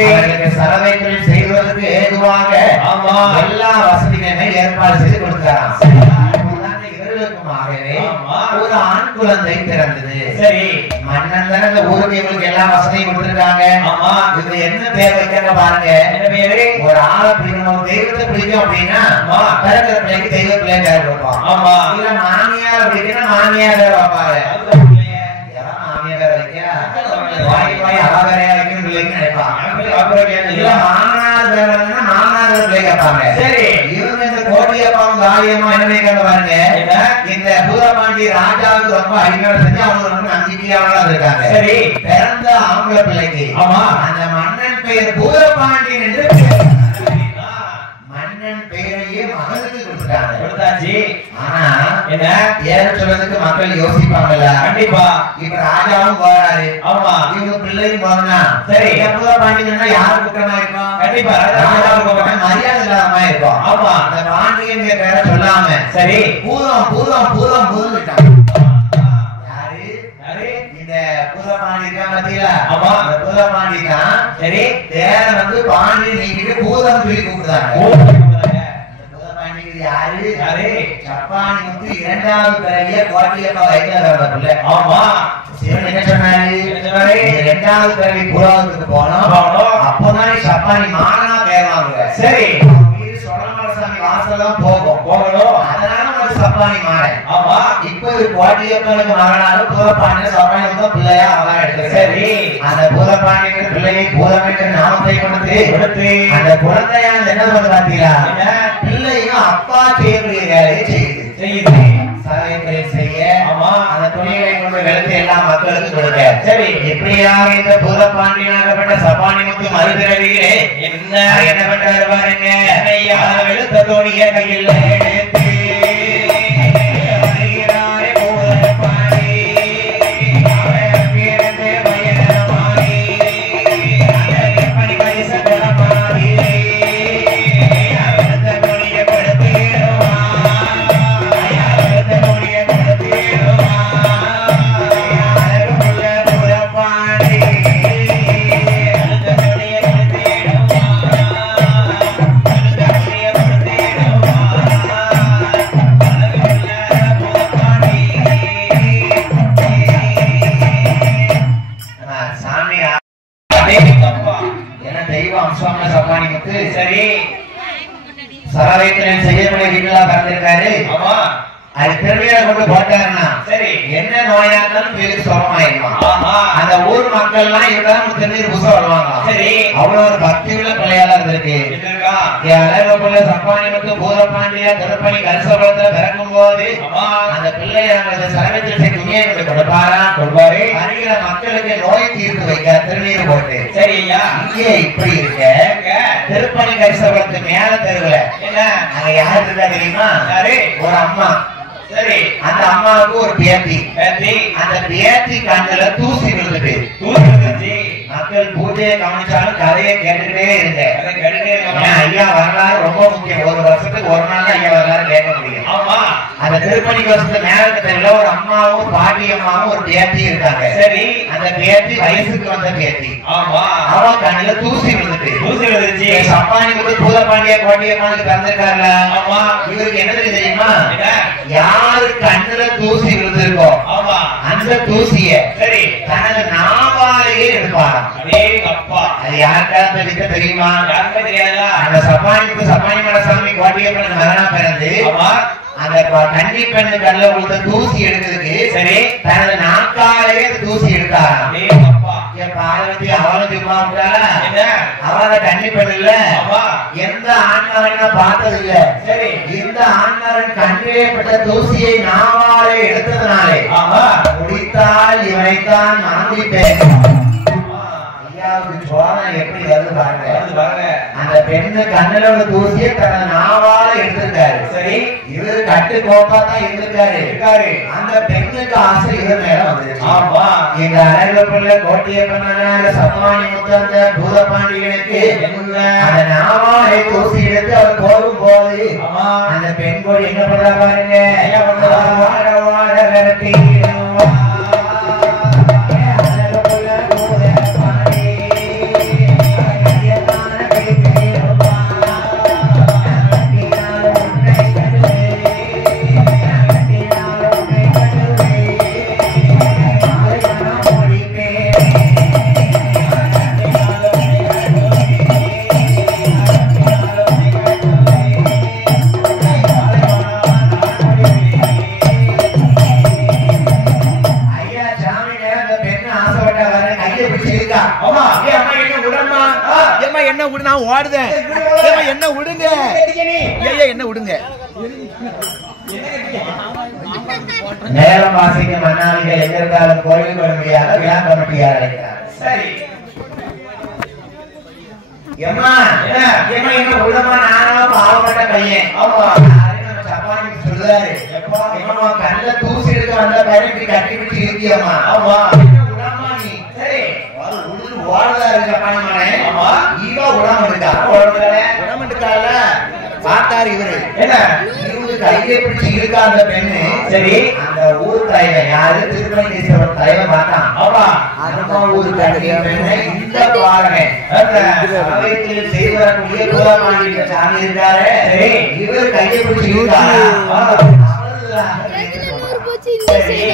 அவர்களுக்கு சரவைகள் செய்வதற்கு ஏதுவாக ஆமா எல்லா வசதிகளுமே ஏற்பாடு செய்து கொடுத்தாராம். இவர்களுக்குமாகவே ஒரு ஆண் குழந்தை பிறந்தது. சரி, மன்னன் தானே இந்த ஊருக்கு இவங்களுக்கு எல்லா வசதியும் கொடுத்திருக்காங்க. ஆமா, இது என்ன பேர் வைக்காங்க பாருங்க. என்ன பேரு? ஒரு ஆளை பிடிக்கணும், ஒரு தெய்வத்தை பிடிக்கும் அப்படின்னா பிறக்கிற பிள்ளைக்கு தெய்வ பிள்ளை பேர் வைப்பான். ஆமா, இல்ல மாமியார் பிடிக்கணும், மாமியார் பேர் வைப்பாங்க. மாமியார் வைக்க வாய் வாய் அழகரையா வைக்கணும் பிள்ளைக்கு நினைப்பாங்க. இல்ல மாமனார் பேர் மாமனார் பிள்ளை கேட்பாங்க. சரி, இவங்க இந்த கோட்டியப்பாவும் காளியம்மா என்ன வைக்காங்க பாருங்க. இந்த பூதப்பாண்டி ராஜாவுக்கு ரொம்ப அடிமையோட செஞ்சு அவங்க ரொம்ப நம்பிக்கையாளா இருக்காங்க. சரி, பிறந்த ஆம்பளை பிள்ளைக்கு ஆமா அந்த மன்னன் பெயர் பூதப்பாண்டியன் என்று மன்னன் பெயரையே மகனுக்கு கொடுத்துட்டாங்க. கொடுத்தாச்சு. ஆனா என்ன ஏன் சொல்றதுக்கு மக்கள் யோசிப்பாங்கல்ல? கண்டிப்பா. இப்ப ராஜாவும் போறாரு. ஆமா, இவங்க பிள்ளையும் போனா சரி பூதப்பாண்டியன்னா யாரு குற்றமா இருக்கும்? கண்டிப்பா ராஜாவுக்கு மரியாதை இல்லாம இருக்கும். ஆமா, அந்த பாண்டியன் பேரை சொல்லாம சரி பூதம் பூதம் பூதம் பூதம் விட்டாங்க. யாரு யாரு? இந்த பூதப்பாண்டி இருக்கா பத்தியா? ஆமா, அந்த பூதப்பாண்டி தான். சரி, வேற வந்து பாண்டி நீக்கிட்டு பூதம் சொல்லி கூப்பிடுறாங்க. யாரு யாரு? சப்பானி முத்து இரண்டாவது பிறவிய கோட்டியப்பா வயிற்றுல பிறந்த. ஆமா, சிவன் என்ன சொன்னாரு? இரண்டாவது பிறவி புறாவுக்கு போனோம், அப்பதான் சப்பானி மாகனா பேருவாங்க. சரி, சோழமரசாமி வாசலாம் போகணும், அதனால நமக்கு சப்பானி மாறன். ஆமா, இப்ப கோட்டியப்பனுக்கு மகனாலும் பூதப்பாண்டிய சப்பானி பிள்ளையா அவன் எடுத்து. சரி, அந்த பூதப்பாண்டிய பிள்ளையை பூதமிட்டு நாமத்தை கொடுத்து அந்த குழந்தையான என்ன பண்ண பாத்தீங்களா? பிள்ளையும் அப்பா செய்யக்கூடிய வேலையை செய்யுது. சரவைகளை செய்ய அந்த துணிகளை கொண்டு வெளுத்து எல்லா மக்களுக்கு கொடுக்க. சரி, இப்படியாக இந்த பூதப்பாண்டியனாகப்பட்ட சப்பானி முத்து மறுபிறவிகளே என்ன பண்றாரு பாருங்க. வெளுத்த துணிய கையில் எடுத்து சரி சரவைத்திரன் செய்யக்கூடிய வீட்டுல பிறந்திருக்காரு. ஆமா, அது திருவிழா கொண்டு போட்டாருன்னா சரி என்ன நோயா இருந்தாலும் பேருக்கு சுகமாயிருக்கும். அந்த ஊர் மக்கள் எல்லாம் இவங்க திருநீர் பூச வருவாங்க. சரி, அவ்வளவு ஒரு பக்தி உள்ள பிள்ளையால இருந்திருக்கு. அழகப்புள்ள சப்பானி மற்றும் பூதப்பாண்டியா திருப்பணி கரிசபுரத்துல பிறக்கும் போது அந்த பிள்ளையாங்க சரவைத்திரன் துணியை கொடுப்பாரு. வருகிற மக்களுக்கு நோய் தீர்த்து வைக்க திருநீர் போட்டு. சரியா, இங்கே இப்படி இருக்க திருப்பணி கரிசபுரத்து மேல தெருவுல என்ன அங்க யாரு இருக்கா தெரியுமா? ஒரு அம்மா. சரி, அந்த அம்மாவுக்கு ஒரு பேத்தி. அந்த பேத்தி கண்ணுல தூசி விழுந்துட்டு மக்கள் பூஜையை கவனிச்சாலும் கதையை கேட்டுக்கிட்டே இருங்க. ஐயா வரலாறு ரொம்ப முக்கியம். ஒரு வருஷத்துக்கு ஒரு நாள் தான் ஐயா வரலாறு கேட்க முடியும். ஆமா, அந்த திருப்பணி வருஷத்து நேரத்துல ஒரு அம்மாவும் பாட்டி அம்மாவும் ஒரு பேத்தி இருக்காங்க. சரி, அந்த பேத்தி வயசுக்கு வந்த பேத்தி. ஆமா, அவ கண்ணுல தூசி விழுந்துட்டு சப்பானி கூட பூதப்பாண்டிய கோட்டையம்மாவுக்கு பிறந்திருக்காருல. ஆமா. இவருக்கு என்ன தெரியுமா? யாரு கண்ணுல தூசி விழுந்திருக்கோ அந்த தூசிய சரி தனது நாவாலேயே எடுப்பாராம். அது யாருக்கா தெரியுமா? யாருக்கா தெரியாதா? அந்த சப்பானி மடசாமி கோட்டையம்மன் மகனா பிறந்து அந்த கன்னி பெண்ணு கல்ல உள்ள தூசி எடுக்கிறதுக்கு சரி தனது நாக்காலேயே தூசி எடுத்தாராம். அவள கன்னி பெண் இல்ல, எந்த ஆண்மகன் பார்த்தது இல்ல. சரி இந்த ஆண்மகன் கண்ணிலே பட்ட தூசியை நாவாலே எடுத்ததுனாலே முடித்தால் இவனைத்தான் நான் முடிப்பேன். சோதனை எப்படி வருது பாருங்க. அந்த பெண்ணு கண்ணுல உள்ள தூசியை தனது நாவால எடுத்திருக்காரு. சரி இவரு கட்டு கோப்பா தான் இருந்திருக்காரு. அந்த பெண்ணுக்கு ஆசை இவர் மேல வந்துருச்சு. எங்க அழகப்பள்ள கோட்டையப்பண்ண சப்பானி முத்தந்த பூதப்பாண்டியனுக்கு அந்த நாவாலை தூசி எடுத்து அவர் போகும் போது அந்த பெண் கோடி என்ன பண்றா பாருங்க. வாட வாட விரட்டி என்ன விடு, நான் ஓடுதேன். என்ன விடுங்க, என்ன விடுங்க. நேரம் வாசிக்க மன்னாளிகள் எங்க இருந்தாலும் கோயில் கொள்கையாக விழா கமிட்டியாக அழைக்கிறார். சரி எம்மா என்ன விடுமா, நானும் பாவப்பட்ட பையன். சப்பானிக்கு சொல்லுறாரு, கண்ணுல தூசி எடுக்க வந்த பையனுக்கு கட்டி பிடிச்சி இருக்கியம்மா. விடாமா நீ. சரி ஓடுதாரு சப்பானி மனை. ஈவா உடாம இருக்கா? உடாம இருக்கால பார்த்தாரு இவரு. என்ன இவரு கையை பிடிச்சு இருக்கா அந்த பெண்ணு. சரி அந்த ஊர் தலைவர் யாரு? திருப்பதி தேசியவர் தலைவர் பார்த்தான். அந்த ஊர் பெண்ணை இந்த பாருங்க சபையில் செய்வதற்குரிய பூதப்பாண்டிய சாமி இருக்காரு. சரி இவர் கையை பிடிச்சு இருக்காரு.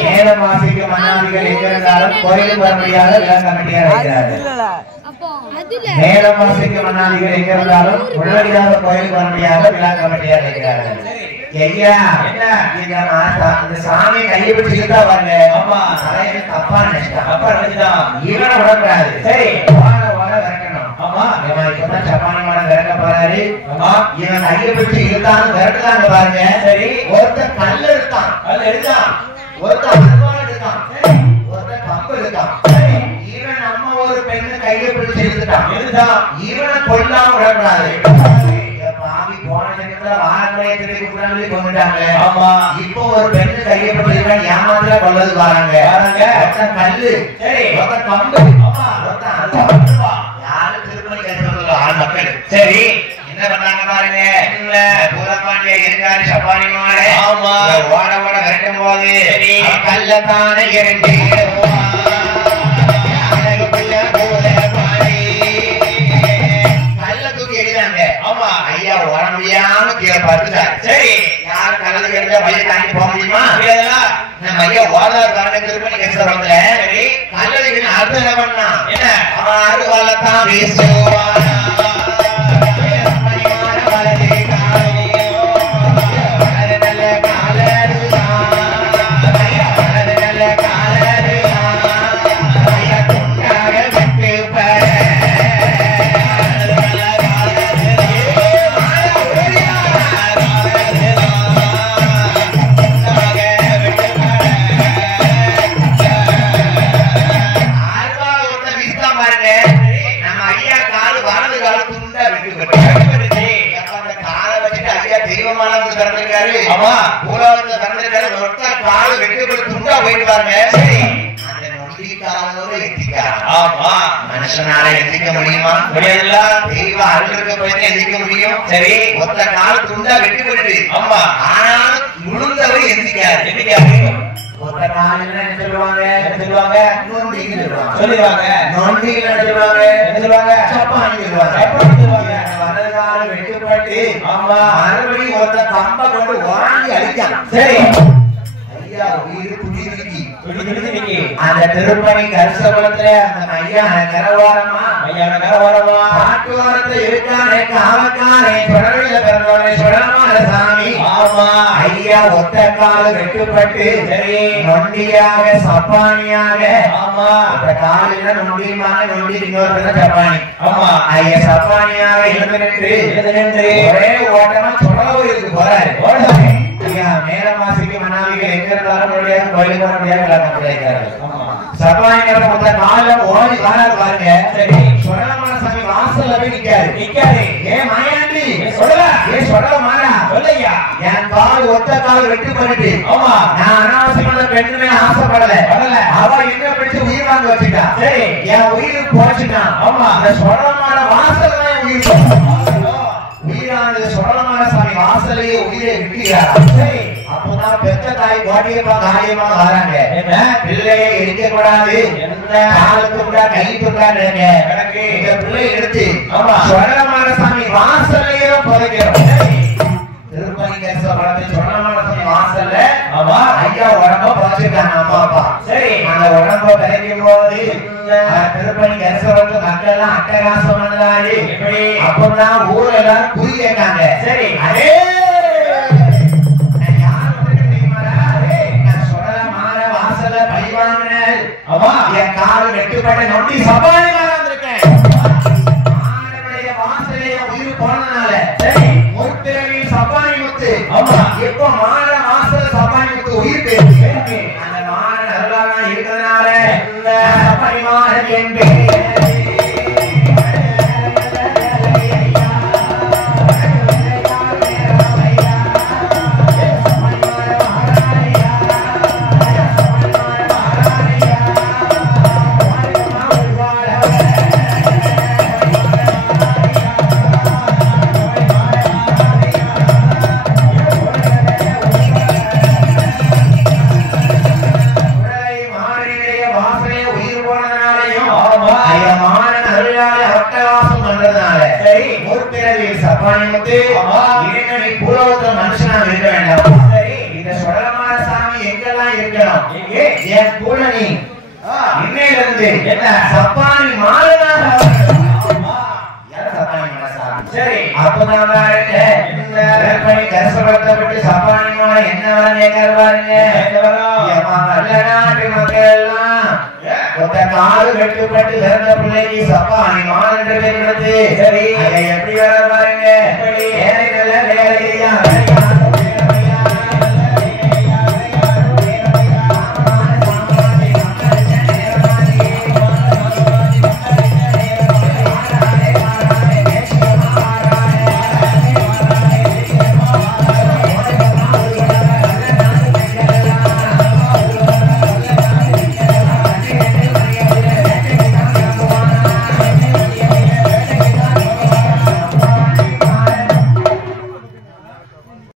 நேரம் வாசிக்க மன்னாதிகள் எங்க இருந்தாலும் கோயிலுக்கு வரும்படியாக விழா கமிட்டியாக இருக்கிறார்கள். நேரம் வாசிக்க மன்னாதிகள் எங்க இருந்தாலும் உடனடியாக கோயிலுக்கு வரும்படியாக விழா கமிட்டியாக இருக்கிறார்கள். ஐயா இந்த சாமி கையை பிடிச்சு இருக்கா பாருங்க. தப்பா நினைச்சிட்டான். இவனை விடக்கூடாது. சரி விரட்டணும். இப்பதான் சப்பானி மாடம் விரட்ட போறாரு. இவன் கையை பிடிச்சு இருக்கான்னு விரட்டுதாங்க பாருங்க. சரி ஒருத்தன் கல் எடுத்தான், ஒருத்தன் அருவாள் எடுத்தான், ஒருத்தன் கம்பு எடுத்தான். இவன் நம்ம ஒரு பெண்ணு கையை பிடிச்சு எடுத்துட்டான். இவனை கொல்லாம விடக்கூடாது. பாவி போன ஜென்மத்துல வாரத்திலே குற்றாமலே கொண்டுட்டாங்க. இப்போ ஒரு பெண்ணு கையை பிடிச்சு ஏமாத்திர கொள்ளது வராங்க. ஒருத்தன் கல்லு, ஒருத்தன் கம்பு, ஒருத்தன் அருவா. யாரு திருப்பணி கேட்கறதுல ஆள் மக்கள். சரி என்ன பண்ணாங்க பாருங்க. பூதப்பாண்டிய இருக்காரு சப்பானி மாடு. ஓட ஓட விரட்டும் போது கல்லத்தானே இறங்கி கல்ல தூக்கி எறிதாங்க. ஐயா ஓட முடியாம கீழே பார்த்துட்டாரு. சரி யாரு கல்லு கிடைச்சா பையன் தாண்டி போக முடியுமா? நம்ம ஐயா ஓடாது பாருங்க திருப்பணி கேட்கறதுல. சரி கல்லு அர்த்தம் என்ன பண்ணா? என்ன அவன் அருவாலத்தான் வீசுவான். மனுஷனால எந்திக்க முடியுமா? முடியாதுல்ல. தெய்வ அருள் இருக்க போய் எந்திக்க முடியும். சரி ஒத்த கால துண்டா வெட்டி போட்டு ஆனால் முழுந்தவர் எந்திக்காது. ஒத்த கால என்ன சொல்லுவாங்க? நோண்டின்னு சொல்லுவாங்க. நோண்டின்னு என்ன சொல்லுவாங்க? சப்பான்னு சொல்லுவாங்க. ஆமா. மறுபடியும் ஒருத்த கம்ப கொண்டு வாங்கி அடிச்சான். சரி. ஐயா உயிர் துடிதுடிக்கி. துடிதுடிக்கி. அந்த திருப்பணி கரிசகுலத்துல அந்த மையான கரவாரமா காட்டுவாரத்தை இருக்கானே காவக்கானே சுடரில பிறந்தவனே சுடமான சாமி. ஆமா. ஐயா ஒத்த கால வெட்டுப்பட்டு சரி நொண்டியாக சப்பானியாக. ஆமா. இந்த காலில நொண்டியமான நொண்டி இன்னொரு சப்பானி. ஆமா. ஐயா சப்பானியாக எழுந்து நின்று ஒரே ஓட்டமா சுடலூருக்கு போறாரு. ஐயா மேலமாசிக்கு மனாவிகள் எங்க இருந்தாலும் முடியாது, கோயிலுக்கு வர முடியாது, விளக்க முடியாது. சப்பானிங்கிற மொத்த காலம் ஓடி வாராரு பாருங்க. சரி சுடலமான சாமி வாசல்ல போய் நிக்காரு. ஏன் மாயாண்டி சொல்லல. ஏன் சொல்ல மாறா சொல்லையா. என் கால் ஒத்த கால் வெட்டு பண்ணிட்டு. ஆமா. நான் அனாவசியமான பெண்ணுமே ஆசைப்படல. அவ என்ன பிடிச்சு உயிர் வாங்க வச்சுட்டா. சரி என் உயிர் போச்சுட்டான். ஆமா. அந்த சுடலமான வாசல் தான் உயிர் உயிரானது. சுடலமான சாமி வாசலையே உயிரை விட்டுகிறாரா. சரி அப்பதான் பெத்த தாய் கோட்டியப்பா காரியமா வராங்க. என்ன பிள்ளையை எரிக்க கூடாது, காலத்துக்குண்டா கைக்குண்டா கணக்கு. இந்த பிள்ளை எடுத்து ஆமா. சுடலமான சாமி வாசலையே புதைக்கிறோம். திருப்பதி கேசவ படத்தில் சுடலமான சாமி வாசல்ல ஆமா. ஐயா உடம்ப புதைச்சிருக்காங்க அம்மா அப்பா. சரி அந்த உடம்ப புதைக்கும் போது திருப்பணி கரிசவரத்து மக்கள் எல்லாம் அட்டகாசம் பண்ணாரு. எப்படி? அப்பதான் ஊர் எல்லாரும் குறி கேட்டாங்க. சரி அதே நான் யார் வந்துட்டு தெரியுமாடா? நான் சுடலமான வாசல்ல பழி வாங்கினேன். ஆமா. என் கால் வெட்டுப்பட்ட நொண்டி சபானி வந்திருக்கேன். ஆண்டவருடைய வாசலையே உயிர் போனதுனால சரி முற்பிறவி சபானி முத்து. ஆமா. எப்போ மான வாசல் சபானி முத்து உயிர் பேருக்கு அந்த மான அருளானா இருக்கிறதுனால இந்த சபானி மாறன் என்பேன். மனுஷனா இருக்க வேண்டாம். இந்த சுடலமான சாமி எங்கெல்லாம் இருக்கணும்? என் கூட நீ இன்னையிலிருந்து என்ன சப்பானி மாலனாக. சரி அப்பதான் கரிசபத்தை சப்பானி மாலை என்ன பாருங்க. நாட்டு மக்கள் எல்லாம் ஒத்த காடு வெட்டுப்பட்டு பிறந்த பிள்ளைக்கு சப்பானி மால் என்று பெறுகிறது. சரி எப்படி வர பாருங்க.